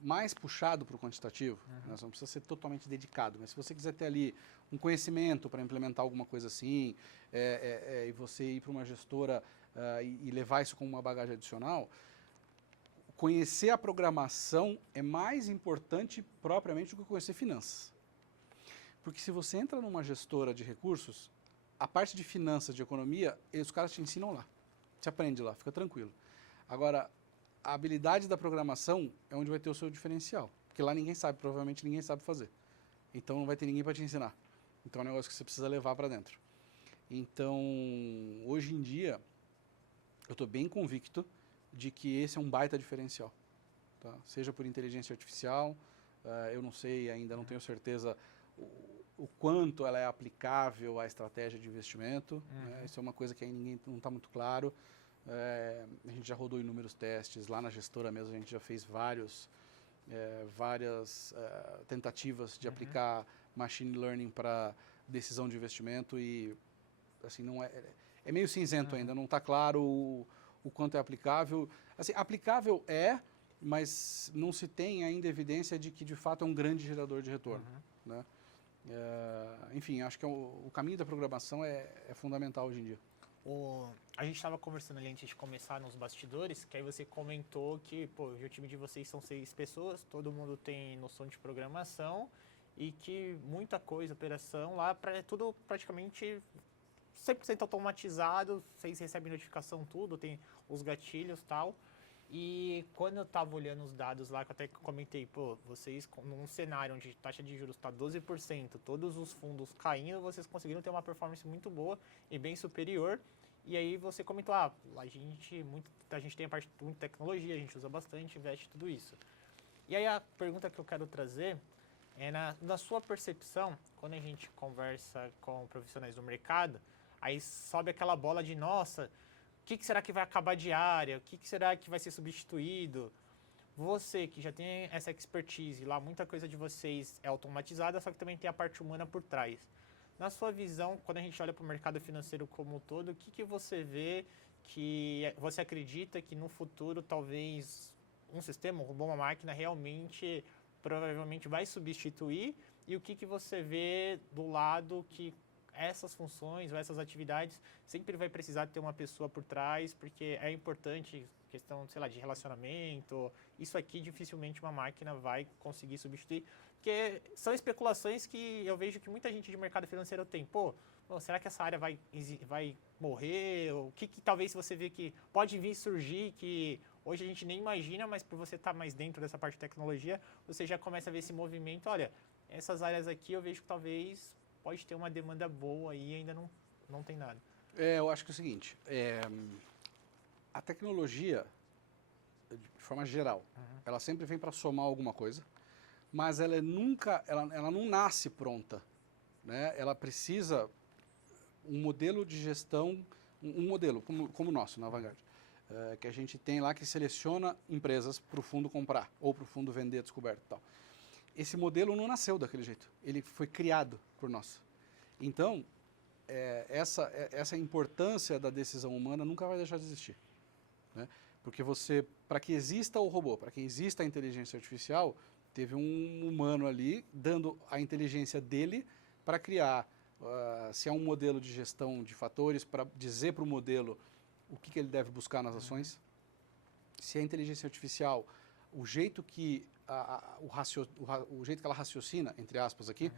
mais puxado para o quantitativo, né, você não precisa ser totalmente dedicado, mas se você quiser ter ali um conhecimento para implementar alguma coisa assim, e você ir para uma gestora e levar isso como uma bagagem adicional, conhecer a programação é mais importante propriamente do que conhecer finanças. Porque se você entra numa gestora de recursos, a parte de finanças, de economia, os caras te ensinam lá. Você aprende lá, fica tranquilo. Agora, a habilidade da programação é onde vai ter o seu diferencial. Porque lá ninguém sabe, provavelmente ninguém sabe fazer. Então não vai ter ninguém para te ensinar. Então é um negócio que você precisa levar para dentro. Então, hoje em dia, eu estou bem convicto de que esse é um baita diferencial. Tá? Seja por inteligência artificial, eu não sei, ainda não tenho certeza o quanto ela é aplicável à estratégia de investimento. Né? Isso é uma coisa que ainda não está muito claro. A gente já rodou inúmeros testes, lá na gestora mesmo a gente já fez várias tentativas de aplicar machine learning para decisão de investimento e assim, não é meio cinzento ainda, não está claro o quanto é aplicável. Assim, aplicável mas não se tem ainda evidência de que, de fato, é um grande gerador de retorno. Né? Enfim, acho que o caminho da programação é fundamental hoje em dia. A gente estava conversando ali antes de começar nos bastidores, que aí você comentou que o time de vocês são 6 pessoas, todo mundo tem noção de programação e que muita coisa, operação lá, é tudo praticamente 100% automatizado, vocês recebem notificação, tudo, tem os gatilhos e tal. E quando eu estava olhando os dados lá, que eu até comentei, vocês num cenário onde a taxa de juros está 12%, todos os fundos caindo, vocês conseguiram ter uma performance muito boa e bem superior. E aí você comentou, a gente tem a parte de tecnologia, a gente usa bastante, investe tudo isso. E aí a pergunta que eu quero trazer é na sua percepção, quando a gente conversa com profissionais do mercado, aí sobe aquela bola de, nossa, o que será que vai acabar de área? O que será que vai ser substituído? Você que já tem essa expertise lá, muita coisa de vocês é automatizada, só que também tem a parte humana por trás. Na sua visão, quando a gente olha para o mercado financeiro como um todo, o que você vê que você acredita que no futuro talvez um sistema, um robô, uma máquina realmente, provavelmente vai substituir? E o que você vê do lado que essas funções ou essas atividades sempre vai precisar ter uma pessoa por trás, porque é importante, questão, sei lá, de relacionamento, isso aqui dificilmente uma máquina vai conseguir substituir, porque são especulações que eu vejo que muita gente de mercado financeiro tem. Será que essa área vai morrer? O que talvez você vê que pode vir surgir, que hoje a gente nem imagina, mas por você estar mais dentro dessa parte de tecnologia, você já começa a ver esse movimento, olha, essas áreas aqui eu vejo que talvez pode ter uma demanda boa e ainda não tem nada. Eu acho que é o seguinte, a tecnologia, de forma geral, ela sempre vem para somar alguma coisa, mas ela não nasce pronta. Né? Ela precisa um modelo de gestão, um modelo como o nosso, na Vanguard, que a gente tem lá que seleciona empresas para o fundo comprar ou para o fundo vender descoberto e tal. Esse modelo não nasceu daquele jeito, ele foi criado por nós. Então, essa importância da decisão humana nunca vai deixar de existir. Né? Porque para que exista o robô, para que exista a inteligência artificial, teve um humano ali dando a inteligência dele para criar, se é um modelo de gestão de fatores, para dizer para o modelo o que ele deve buscar nas ações. Se é inteligência artificial, o jeito que o jeito que ela raciocina, entre aspas aqui,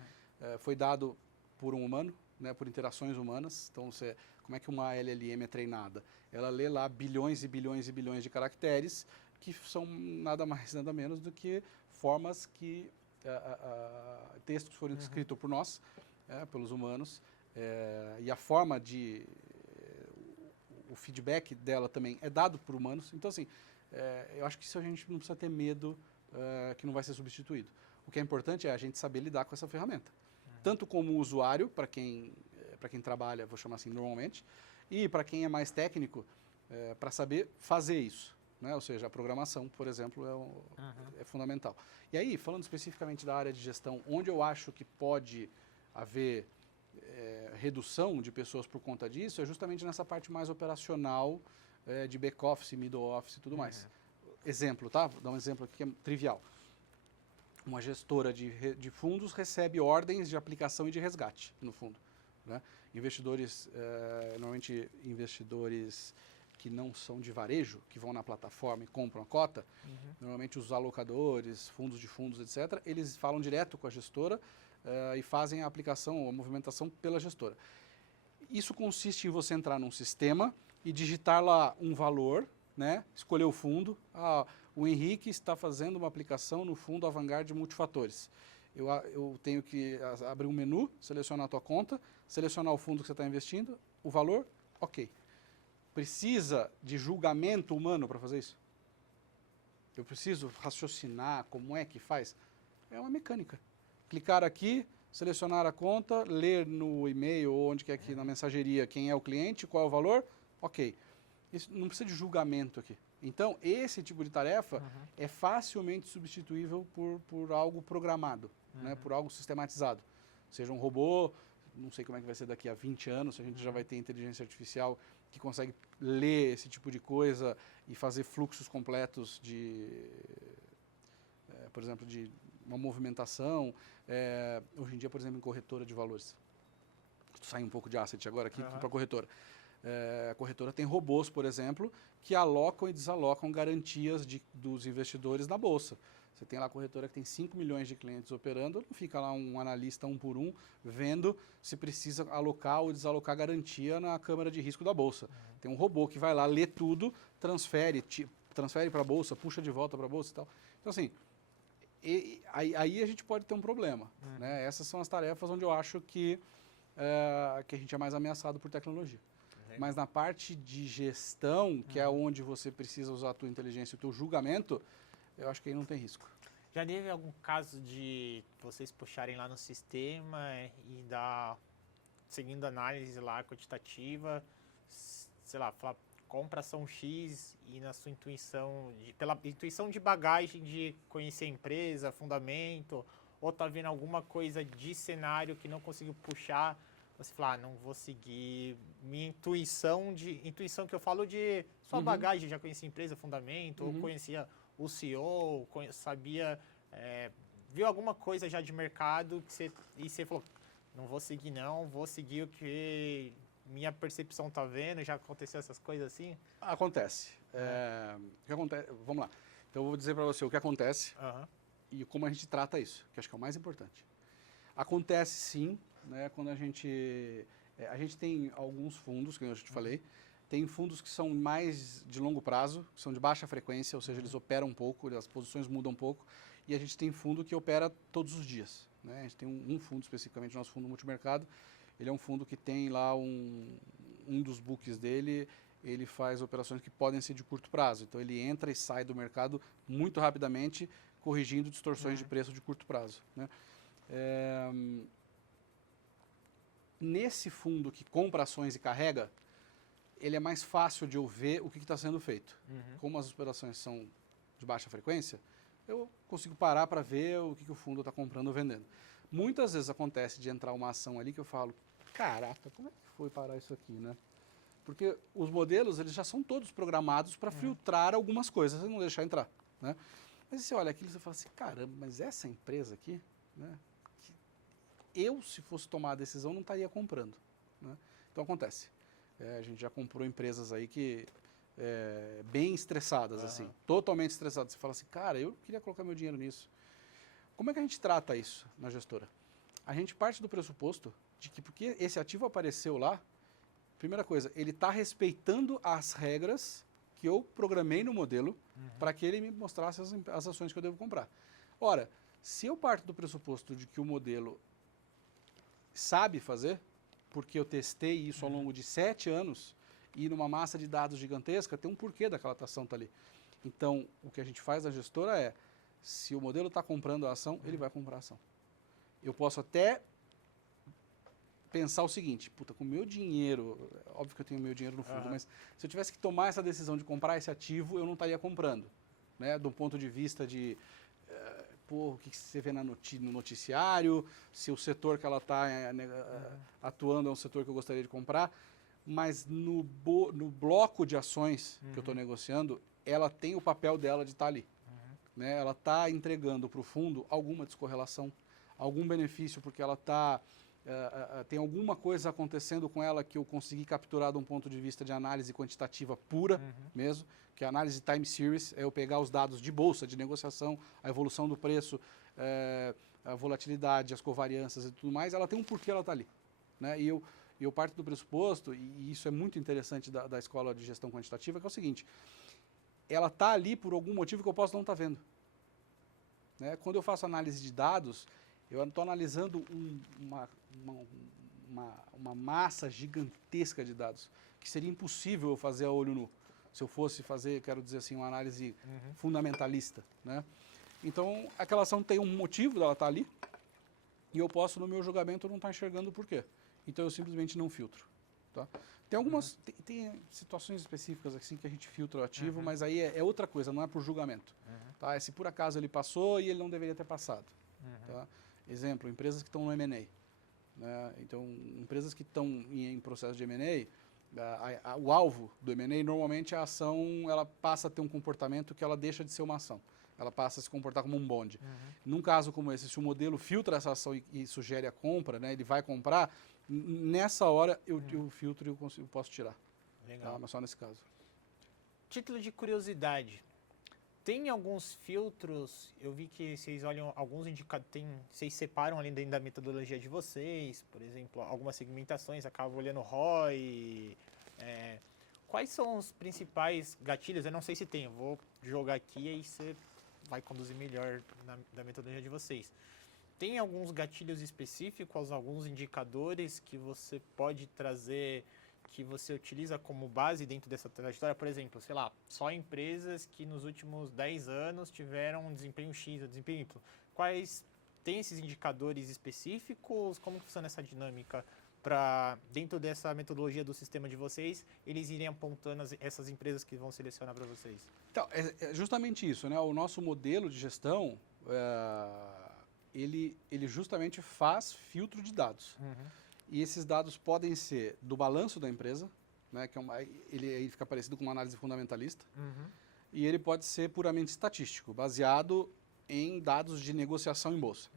foi dado por um humano, né, por interações humanas. Então, como é que uma LLM é treinada? Ela lê lá bilhões e bilhões e bilhões de caracteres, que são nada mais, nada menos do que formas que textos foram escritos por nós, pelos humanos, e a forma o feedback dela também é dado por humanos. Então, assim, eu acho que isso a gente não precisa ter medo que não vai ser substituído. O que é importante é a gente saber lidar com essa ferramenta. Tanto como usuário, para quem trabalha, vou chamar assim, normalmente, e para quem é mais técnico, para saber fazer isso. Né? Ou seja, a programação, por exemplo, é fundamental. E aí, falando especificamente da área de gestão, onde eu acho que pode haver redução de pessoas por conta disso, é justamente nessa parte mais operacional, de back-office, middle-office e tudo mais. Exemplo, tá? Vou dar um exemplo aqui que é trivial. Uma gestora de fundos recebe ordens de aplicação e de resgate no fundo. Né? Investidores, normalmente investidores que não são de varejo, que vão na plataforma e compram a cota, normalmente os alocadores, fundos de fundos, etc., eles falam direto com a gestora e fazem a aplicação, a movimentação pela gestora. Isso consiste em você entrar num sistema e digitar lá um valor, né? Escolher o fundo. O Henrique está fazendo uma aplicação no fundo Vanguard Multifatores. Eu tenho que abrir um menu, selecionar a tua conta, selecionar o fundo que você está investindo, o valor, ok. Precisa de julgamento humano para fazer isso? Eu preciso raciocinar como é que faz? É uma mecânica. Clicar aqui, selecionar a conta, ler no e-mail ou onde quer que na mensageria quem é o cliente, qual é o valor, ok. Isso não precisa de julgamento aqui. Então, esse tipo de tarefa é facilmente substituível por algo programado, né, por algo sistematizado. Seja um robô, não sei como é que vai ser daqui a 20 anos, se a gente já vai ter inteligência artificial que consegue ler esse tipo de coisa e fazer fluxos completos por exemplo, de uma movimentação. Hoje em dia, por exemplo, em corretora de valores. Sai um pouco de asset agora aqui para a corretora. A corretora tem robôs, por exemplo, que alocam e desalocam garantias dos investidores na bolsa. Você tem lá a corretora que tem 5 milhões de clientes operando, não fica lá um analista um por um vendo se precisa alocar ou desalocar garantia na câmara de risco da bolsa. Tem um robô que vai lá, lê tudo, transfere para a bolsa, puxa de volta para a bolsa e tal. Então, assim, aí a gente pode ter um problema. Né? Essas são as tarefas onde eu acho que a gente é mais ameaçado por tecnologia. Mas na parte de gestão, que é onde você precisa usar a tua inteligência e o teu julgamento, eu acho que aí não tem risco. Já teve algum caso de vocês puxarem lá no sistema e seguindo análise lá quantitativa, sei lá, falar, compra ação X e na sua intuição, pela intuição de bagagem de conhecer a empresa, fundamento, ou tá vendo alguma coisa de cenário que não conseguiu puxar, você fala, não vou seguir minha intuição que eu falo de sua bagagem, já conhecia a empresa, fundamento, ou conhecia o CEO, sabia, viu alguma coisa já de mercado e você falou, não vou seguir não, vou seguir o que minha percepção tá vendo, já aconteceu essas coisas assim? Acontece. O que acontece? Vamos lá. Então eu vou dizer para você o que acontece e como a gente trata isso, que acho que é o mais importante. Acontece sim, né, quando a gente tem alguns fundos, que eu já te falei, tem fundos que são mais de longo prazo, que são de baixa frequência, ou seja, eles operam um pouco, as posições mudam um pouco, e a gente tem fundo que opera todos os dias. Né? A gente tem um fundo especificamente, nosso fundo multimercado, ele é um fundo que tem lá um dos books dele, ele faz operações que podem ser de curto prazo. Então ele entra e sai do mercado muito rapidamente, corrigindo distorções de preço de curto prazo. Né? Nesse fundo que compra ações e carrega, ele é mais fácil de eu ver o que está sendo feito. Como as operações são de baixa frequência, eu consigo parar para ver o que o fundo está comprando ou vendendo. Muitas vezes acontece de entrar uma ação ali que eu falo, caraca, como é que foi parar isso aqui, né? Porque os modelos, eles já são todos programados para filtrar algumas coisas e não deixar entrar, né? Mas você olha aquilo e você fala assim, caramba, mas essa empresa aqui, né? Eu, se fosse tomar a decisão, não estaria comprando. Né? Então, acontece. A gente já comprou empresas aí que bem estressadas, assim, totalmente estressadas. Você fala assim, cara, eu queria colocar meu dinheiro nisso. Como é que a gente trata isso na gestora? A gente parte do pressuposto de que, porque esse ativo apareceu lá, primeira coisa, ele está respeitando as regras que eu programei no modelo para que ele me mostrasse as ações que eu devo comprar. Ora, se eu parto do pressuposto de que o modelo sabe fazer, porque eu testei isso ao longo de 7 anos e numa massa de dados gigantesca, tem um porquê daquela ação estar ali. Então, o que a gente faz na gestora é, se o modelo está comprando a ação, ele vai comprar a ação. Eu posso até pensar o seguinte, puta, com o meu dinheiro, óbvio que eu tenho meu dinheiro no fundo, mas se eu tivesse que tomar essa decisão de comprar esse ativo, eu não estaria comprando. Né? Do ponto de vista de o que você vê no noticiário, se o setor que ela está atuando é um setor que eu gostaria de comprar, mas no bloco de ações que eu estou negociando, ela tem o papel dela de estar ali. Né? Ela está entregando para o fundo alguma descorrelação, algum benefício, porque ela tem alguma coisa acontecendo com ela que eu consegui capturar de um ponto de vista de análise quantitativa pura mesmo, que é a análise time series, é eu pegar os dados de bolsa, de negociação, a evolução do preço, a volatilidade, as covariâncias e tudo mais, ela tem um porquê ela está ali. Né? E eu parto do pressuposto, e isso é muito interessante da escola de gestão quantitativa, que é o seguinte, ela está ali por algum motivo que eu posso não estar vendo. Né? Quando eu faço análise de dados, eu estou analisando uma massa gigantesca de dados, que seria impossível eu fazer a olho nu. Se eu fosse fazer, quero dizer assim, uma análise fundamentalista. Né? Então, aquela ação tem um motivo dela estar ali, e eu posso, no meu julgamento, não estar enxergando o porquê. Então, eu simplesmente não filtro. Tá? Tem algumas, tem situações específicas assim que a gente filtra o ativo, mas aí é outra coisa, não é por julgamento. Tá? É se por acaso ele passou e ele não deveria ter passado. Tá? Exemplo, empresas que estão no M&A. Né? Então, empresas que estão em processo de M&A, O alvo do M&A, normalmente a ação ela passa a ter um comportamento que ela deixa de ser uma ação. Ela passa a se comportar como um bonde. Num caso como esse, se o modelo filtra essa ação e sugere a compra, né, ele vai comprar, nessa hora eu filtro e eu posso tirar. Legal. Tá? Mas só nesse caso. Título de curiosidade. Tem alguns filtros, eu vi que vocês olham alguns indicadores, vocês separam ali dentro da metodologia de vocês, por exemplo, algumas segmentações, acabam olhando ROI. Quais são os principais gatilhos? Eu não sei se tem, eu vou jogar aqui e aí você vai conduzir melhor da metodologia de vocês. Tem alguns gatilhos específicos, alguns indicadores que você pode trazer, que você utiliza como base dentro dessa trajetória? Por exemplo, sei lá, só empresas que nos últimos 10 anos tiveram um desempenho X ou desempenho Y. Quais tem esses indicadores específicos? Como funciona essa dinâmica para, dentro dessa metodologia do sistema de vocês, eles irem apontando essas empresas que vão selecionar para vocês? Então, é justamente isso, né? O nosso modelo de gestão, ele justamente faz filtro de dados. E esses dados podem ser do balanço da empresa, né, que ele fica parecido com uma análise fundamentalista, e ele pode ser puramente estatístico, baseado em dados de negociação em bolsa.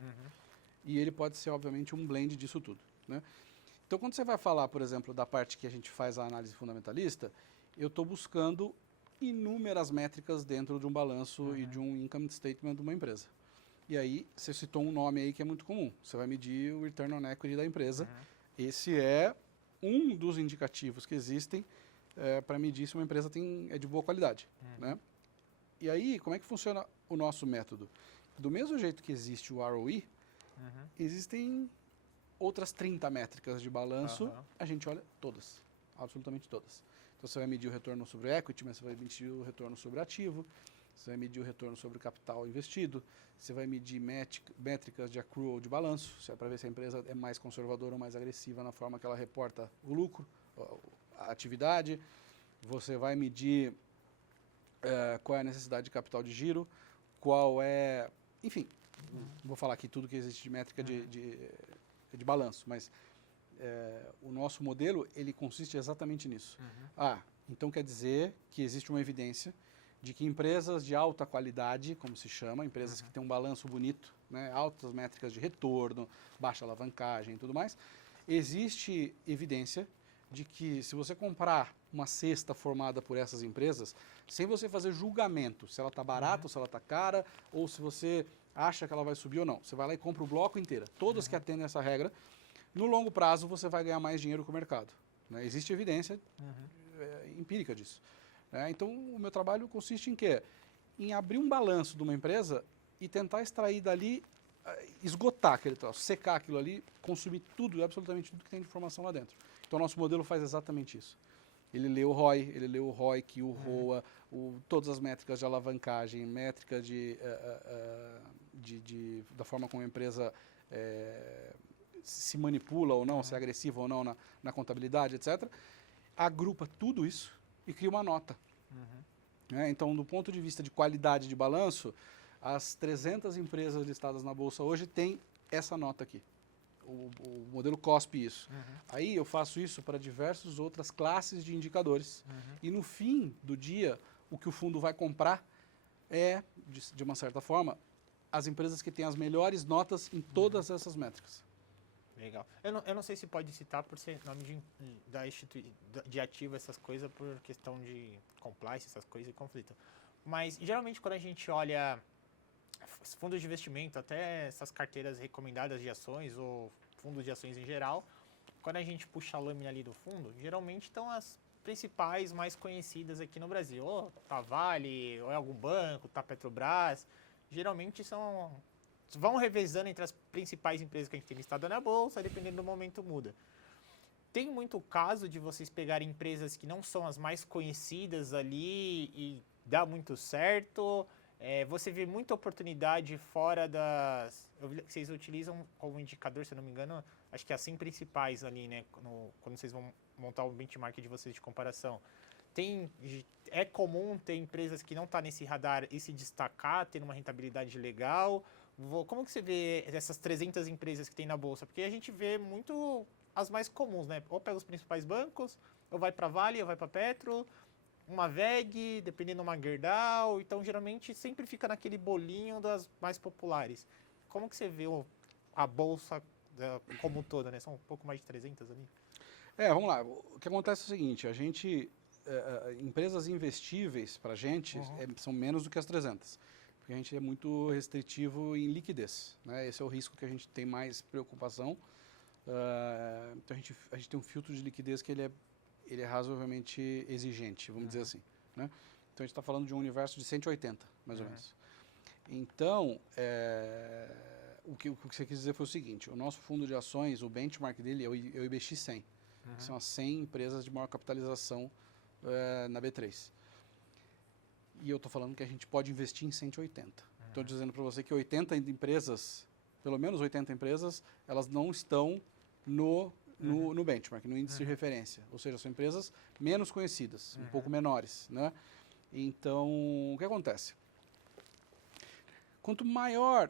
E ele pode ser, obviamente, um blend disso tudo. Né? Então, quando você vai falar, por exemplo, da parte que a gente faz a análise fundamentalista, eu estou buscando inúmeras métricas dentro de um balanço e de um income statement de uma empresa. E aí, você citou um nome aí que é muito comum. Você vai medir o return on equity da empresa. Esse é um dos indicativos que existem para medir se uma empresa é de boa qualidade. Né? E aí, como é que funciona o nosso método? Do mesmo jeito que existe o ROI, existem outras 30 métricas de balanço, a gente olha todas, absolutamente todas. Então, você vai medir o retorno sobre equity, mas você vai medir o retorno sobre ativo, você vai medir o retorno sobre o capital investido, você vai medir métricas de accrual de balanço, para ver se a empresa é mais conservadora ou mais agressiva na forma que ela reporta o lucro, a atividade. Você vai medir qual é a necessidade de capital de giro, qual é... Enfim, vou falar aqui tudo que existe de métrica de balanço, mas o nosso modelo, ele consiste exatamente nisso. Então quer dizer que existe uma evidência de que empresas de alta qualidade, como se chama, empresas que têm um balanço bonito, né, altas métricas de retorno, baixa alavancagem e tudo mais, existe evidência de que se você comprar uma cesta formada por essas empresas, sem você fazer julgamento, se ela está barata ou se ela está cara, ou se você acha que ela vai subir ou não, você vai lá e compra o bloco inteiro, todas que atendem essa regra, no longo prazo você vai ganhar mais dinheiro com o mercado. Né? Existe evidência empírica disso. Então, o meu trabalho consiste em quê? Em abrir um balanço de uma empresa e tentar extrair dali, esgotar aquele troço, secar aquilo ali, consumir tudo, absolutamente tudo que tem de informação lá dentro. Então, o nosso modelo faz exatamente isso. Ele lê o ROI, ele lê o ROIC, o ROA, todas as métricas de alavancagem, métricas da forma como a empresa se manipula ou não, se é agressiva ou não na contabilidade, etc. Agrupa tudo isso e cria uma nota. Então, do ponto de vista de qualidade de balanço, as 300 empresas listadas na Bolsa hoje têm essa nota aqui. O modelo cospe isso. Aí eu faço isso para diversas outras classes de indicadores. E no fim do dia, o que o fundo vai comprar é, de uma certa forma, as empresas que têm as melhores notas em todas essas métricas. Legal. Eu não sei se pode citar por ser nome de ativo, essas coisas, por questão de compliance, essas coisas e conflito. Mas, geralmente, quando a gente olha fundos de investimento, até essas carteiras recomendadas de ações ou fundos de ações em geral, quando a gente puxa a lâmina ali do fundo, geralmente estão as principais, mais conhecidas aqui no Brasil. Ou tá Vale, ou é algum banco, tá Petrobras. Geralmente vão revezando entre as principais empresas que a gente tem listada na bolsa, dependendo do momento muda. Tem muito caso de vocês pegarem empresas que não são as mais conhecidas ali e dá muito certo. Você vê muita oportunidade fora das... Eu vi que vocês utilizam como indicador, se eu não me engano, acho que as 100 principais ali, né? Quando vocês vão montar o benchmark de vocês de comparação. É comum ter empresas que não estão nesse radar e se destacar, ter uma rentabilidade legal. Como que você vê essas 300 empresas que tem na Bolsa? Porque a gente vê muito as mais comuns, né? Ou pega os principais bancos, ou vai para Vale, ou vai para Petro, uma VEG, dependendo uma Gerdau. Então, geralmente, sempre fica naquele bolinho das mais populares. Como que você vê a bolsa como um todo, né? São um pouco mais de 300 ali. Vamos lá. O que acontece é o seguinte, a gente, empresas investíveis para a gente são menos do que as 300, porque a gente é muito restritivo em liquidez, né? Esse é o risco que a gente tem mais preocupação. Então a gente tem um filtro de liquidez que ele é razoavelmente exigente, vamos dizer assim, né? Então a gente está falando de um universo de 180, mais ou menos. Então, o que você quis dizer foi o seguinte, o nosso fundo de ações, o benchmark dele é o IBX 100. São as 100 empresas de maior capitalização na B3. E eu estou falando que a gente pode investir em 180. Estou dizendo para você que 80 empresas, pelo menos 80 empresas, elas não estão no benchmark, no índice de referência. Ou seja, são empresas menos conhecidas, um pouco menores, né? Então, o que acontece? Quanto maior,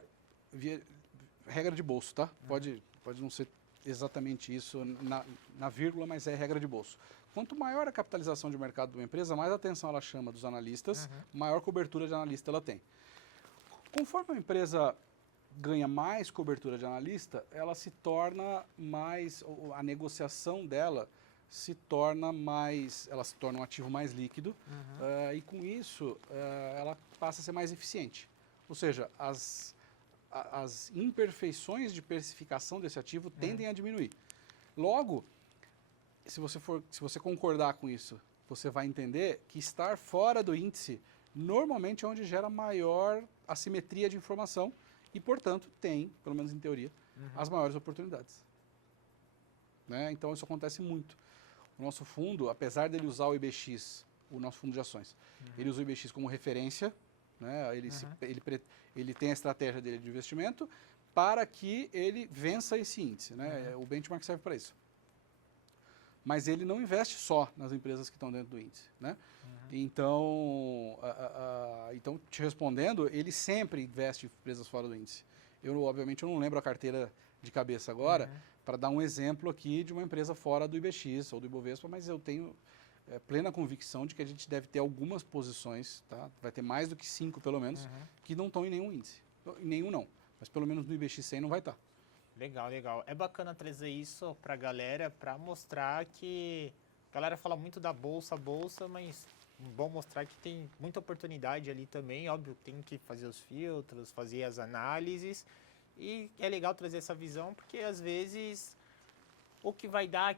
regra de bolso, tá? Pode não ser exatamente isso na vírgula, mas é regra de bolso. Quanto maior a capitalização de mercado de uma empresa, mais atenção ela chama dos analistas, maior cobertura de analista ela tem. Conforme a empresa ganha mais cobertura de analista, ela se torna mais, a negociação dela se torna mais, ela se torna um ativo mais líquido e com isso ela passa a ser mais eficiente. Ou seja, as imperfeições de precificação desse ativo tendem a diminuir. Logo, se você concordar com isso, você vai entender que estar fora do índice normalmente é onde gera maior assimetria de informação e, portanto, tem, pelo menos em teoria, as maiores oportunidades. Né? Então, isso acontece muito. O nosso fundo, apesar dele usar o IBX, o nosso fundo de ações, ele usa o IBX como referência, né? Ele tem a estratégia dele de investimento para que ele vença esse índice. Né? O benchmark serve para isso. Mas ele não investe só nas empresas que estão dentro do índice. Né? Então, então, te respondendo, ele sempre investe em empresas fora do índice. Obviamente, eu não lembro a carteira de cabeça agora, para dar um exemplo aqui de uma empresa fora do IBX ou do Ibovespa, mas eu tenho plena convicção de que a gente deve ter algumas posições, tá? Vai ter mais do que 5 pelo menos, que não estão em nenhum índice. Em nenhum não, mas pelo menos no IBX 100 não vai estar. Legal, legal. É bacana trazer isso para a galera, para mostrar que a galera fala muito da bolsa, mas bom mostrar que tem muita oportunidade ali também. Óbvio, tem que fazer os filtros, fazer as análises. E é legal trazer essa visão, porque às vezes o que vai dar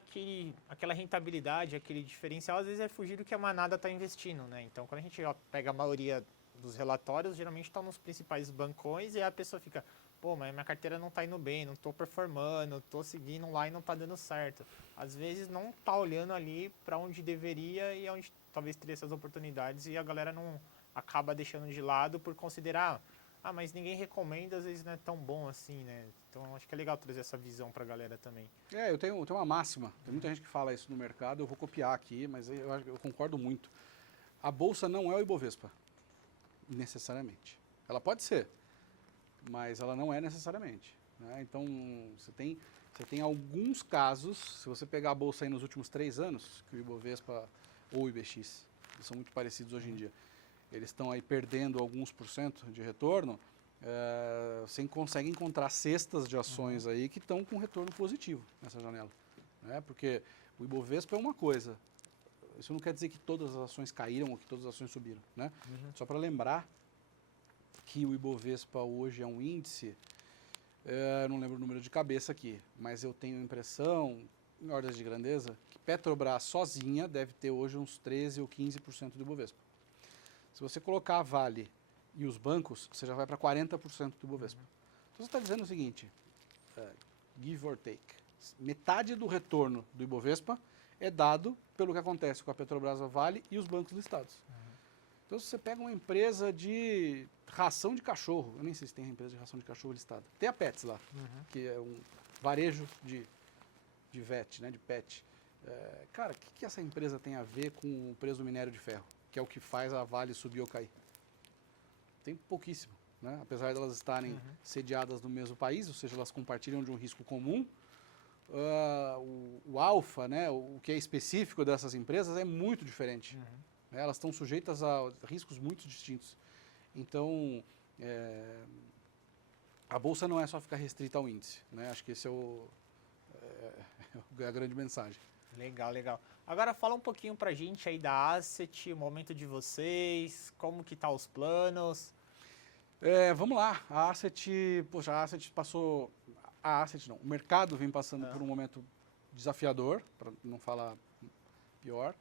aquela rentabilidade, aquele diferencial, às vezes é fugir do que a manada está investindo, né? Então, quando a gente pega a maioria dos relatórios, geralmente estão nos principais bancões e a pessoa fica, pô, mas minha carteira não está indo bem, não estou performando, estou seguindo lá e não está dando certo. Às vezes não está olhando ali para onde deveria e onde talvez teria essas oportunidades e a galera não acaba deixando de lado por considerar, mas ninguém recomenda, às vezes não é tão bom assim, né? Então, acho que é legal trazer essa visão para a galera também. Eu tenho uma máxima. Tem muita gente que fala isso no mercado, eu vou copiar aqui, mas eu concordo muito. A bolsa não é o Ibovespa, necessariamente. Ela pode ser, mas ela não é necessariamente. Né? Então, você tem alguns casos, se você pegar a bolsa aí nos últimos 3 anos, que o Ibovespa ou o IBX, eles são muito parecidos hoje em dia, eles estão aí perdendo alguns % de retorno, você consegue encontrar cestas de ações aí que estão com retorno positivo nessa janela. Né? Porque o Ibovespa é uma coisa, isso não quer dizer que todas as ações caíram ou que todas as ações subiram. Né? Só para lembrar que o Ibovespa hoje é um índice, não lembro o número de cabeça aqui, mas eu tenho a impressão, em ordens de grandeza, que Petrobras sozinha deve ter hoje uns 13% ou 15% do Ibovespa. Se você colocar a Vale e os bancos, você já vai para 40% do Ibovespa. Então você está dizendo o seguinte, give or take, metade do retorno do Ibovespa é dado pelo que acontece com a Petrobras, a Vale e os bancos listados. Então se você pega uma empresa de ração de cachorro, eu nem sei se tem empresa de ração de cachorro listada, tem a Pets lá, que é um varejo de VET, né, de PET. Cara, o que essa empresa tem a ver com o preço do minério de ferro? Que é o que faz a Vale subir ou cair. Tem pouquíssimo, né? Apesar de elas estarem sediadas no mesmo país, ou seja, elas compartilham de um risco comum, o alfa, né, o que é específico dessas empresas é muito diferente. Né? Elas estão sujeitas a riscos muito distintos. Então, a bolsa não é só ficar restrita ao índice. Né? Acho que esse é a grande mensagem. Legal, legal. Agora fala um pouquinho pra gente aí da Asset, o momento de vocês, como que tá os planos. Vamos lá, a Asset, poxa, a Asset passou, a Asset não, o mercado vem passando por um momento desafiador, para não falar pior,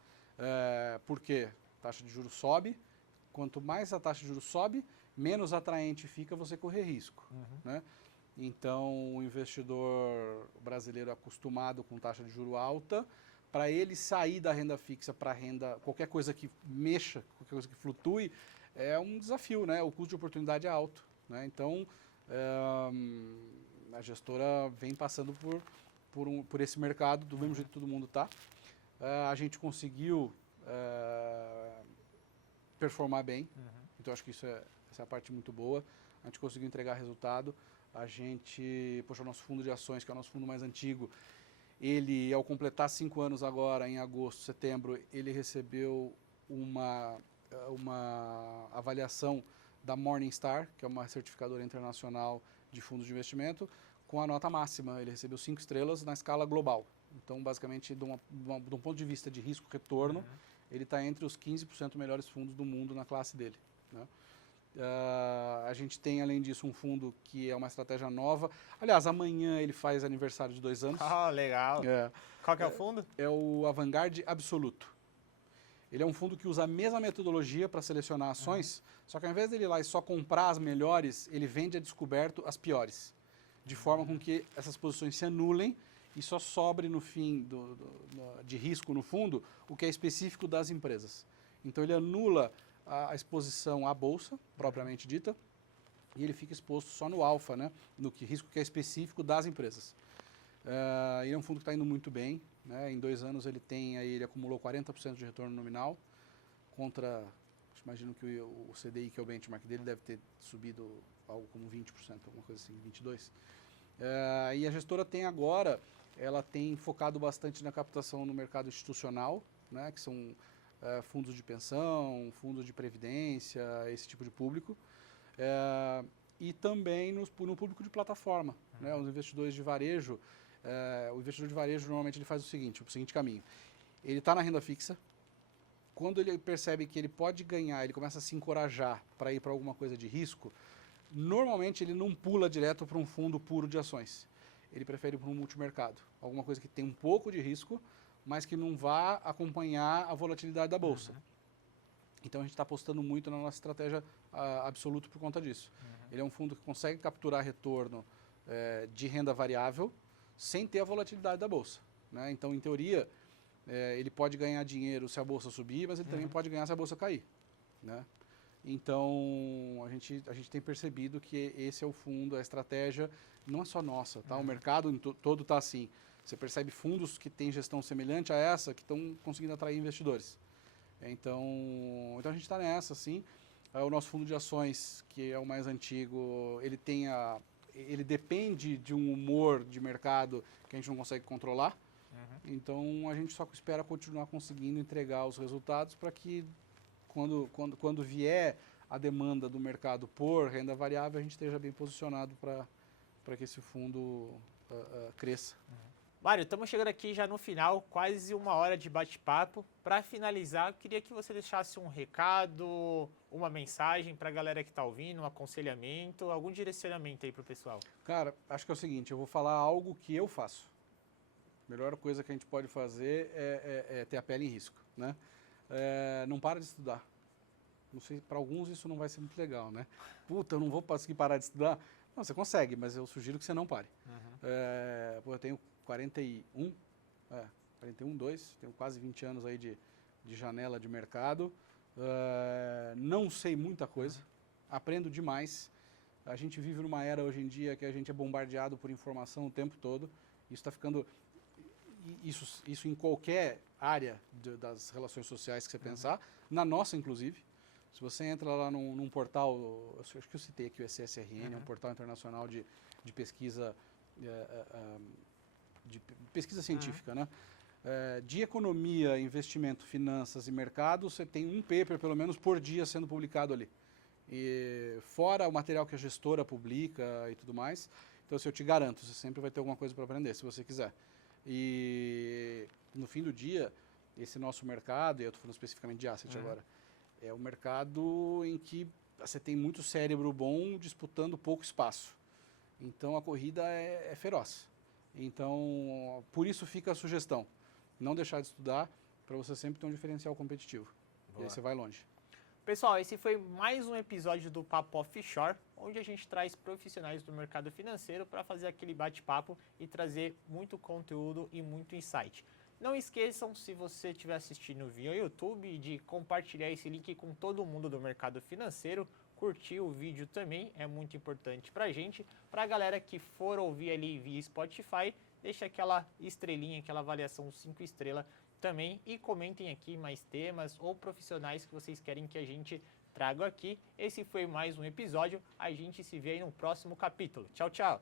porque a taxa de juros sobe, quanto mais a taxa de juros sobe, menos atraente fica você correr risco, né? Então, o investidor brasileiro acostumado com taxa de juro alta, para ele sair da renda fixa para renda, qualquer coisa que mexa, qualquer coisa que flutue, é um desafio, né? O custo de oportunidade é alto, né? Então, a gestora vem passando por esse mercado, do mesmo jeito que todo mundo está. A gente conseguiu performar bem, então acho que essa é a parte muito boa. A gente conseguiu entregar resultado. O nosso fundo de ações, que é o nosso fundo mais antigo, ele, ao completar 5 anos agora, em agosto, setembro, ele recebeu uma avaliação da Morningstar, que é uma certificadora internacional de fundos de investimento, com a nota máxima. Ele recebeu 5 estrelas na escala global. Então, basicamente, de um ponto de vista de risco-retorno, ele está entre os 15% melhores fundos do mundo na classe dele, né? A gente tem, além disso, um fundo que é uma estratégia nova. Aliás, amanhã ele faz aniversário de 2 anos. Ah, legal. Qual que é o fundo? É o Vanguard Absoluto. Ele é um fundo que usa a mesma metodologia para selecionar ações, só que ao invés dele ir lá e só comprar as melhores, ele vende a descoberto as piores. De forma com que essas posições se anulem e só sobre no fim de risco no fundo o que é específico das empresas. Então ele anula a exposição à bolsa, propriamente dita, e ele fica exposto só no alfa, né? No risco que é específico das empresas. Ele é um fundo que está indo muito bem, né? Em 2 anos ele acumulou 40% de retorno nominal, contra, imagino que o CDI, que é o benchmark dele, deve ter subido algo como 20%, alguma coisa assim, 22%. E a gestora ela tem focado bastante na captação no mercado institucional, né? Que são fundos de pensão, fundos de previdência, esse tipo de público. E também no público de plataforma, né? Os investidores de varejo. O investidor de varejo normalmente ele faz o seguinte caminho. Ele está na renda fixa. Quando ele percebe que ele pode ganhar, ele começa a se encorajar para ir para alguma coisa de risco, normalmente ele não pula direto para um fundo puro de ações. Ele prefere ir para um multimercado. Alguma coisa que tem um pouco de risco, mas que não vá acompanhar a volatilidade da bolsa. Então a gente está apostando muito na nossa estratégia absoluta por conta disso. Ele é um fundo que consegue capturar retorno de renda variável sem ter a volatilidade da bolsa, né? Então, em teoria, ele pode ganhar dinheiro se a bolsa subir, mas ele também pode ganhar se a bolsa cair, né? Então, a gente tem percebido que esse é o fundo, a estratégia, não é só nossa, tá? O mercado todo está assim. Você percebe fundos que têm gestão semelhante a essa, que estão conseguindo atrair investidores. Então a gente está nessa, sim. O nosso fundo de ações, que é o mais antigo, ele depende de um humor de mercado que a gente não consegue controlar. Então a gente só espera continuar conseguindo entregar os resultados para que quando vier a demanda do mercado por renda variável, a gente esteja bem posicionado para que esse fundo cresça. Mário, estamos chegando aqui já no final, quase 1 hora de bate-papo. Para finalizar, eu queria que você deixasse um recado, uma mensagem para a galera que está ouvindo, um aconselhamento, algum direcionamento aí para o pessoal. Cara, acho que é o seguinte, eu vou falar algo que eu faço. A melhor coisa que a gente pode fazer é ter a pele em risco, né? Não para de estudar. Não sei, para alguns isso não vai ser muito legal, né? Puta, eu não vou conseguir parar de estudar. Não, você consegue, mas eu sugiro que você não pare. Eu tenho 41, 2, tenho quase 20 anos aí de janela de mercado. Não sei muita coisa, aprendo demais. A gente vive numa era hoje em dia que a gente é bombardeado por informação o tempo todo. Isso está ficando... Isso em qualquer área das relações sociais que você pensar, na nossa inclusive. Se você entra lá num portal, acho que eu citei aqui o SSRN, é um portal internacional de pesquisa de pesquisa científica, né? De economia, investimento, finanças e mercado, você tem um paper, pelo menos, por dia sendo publicado ali. E fora o material que a gestora publica e tudo mais. Então, assim, eu te garanto, você sempre vai ter alguma coisa para aprender, se você quiser. E no fim do dia, esse nosso mercado, e eu estou falando especificamente de asset agora, é um mercado em que você tem muito cérebro bom disputando pouco espaço. Então, a corrida é feroz. Então, por isso fica a sugestão. Não deixar de estudar para você sempre ter um diferencial competitivo. Boa. E aí você vai longe. Pessoal, esse foi mais um episódio do Papo Offshore, onde a gente traz profissionais do mercado financeiro para fazer aquele bate-papo e trazer muito conteúdo e muito insight. Não esqueçam, se você estiver assistindo via YouTube, de compartilhar esse link com todo mundo do mercado financeiro, curtir o vídeo também, é muito importante para a gente. Para a galera que for ouvir ali via Spotify, deixa aquela estrelinha, aquela avaliação 5 estrelas também e comentem aqui mais temas ou profissionais que vocês querem que a gente traga aqui. Esse foi mais um episódio, a gente se vê aí no próximo capítulo. Tchau, tchau!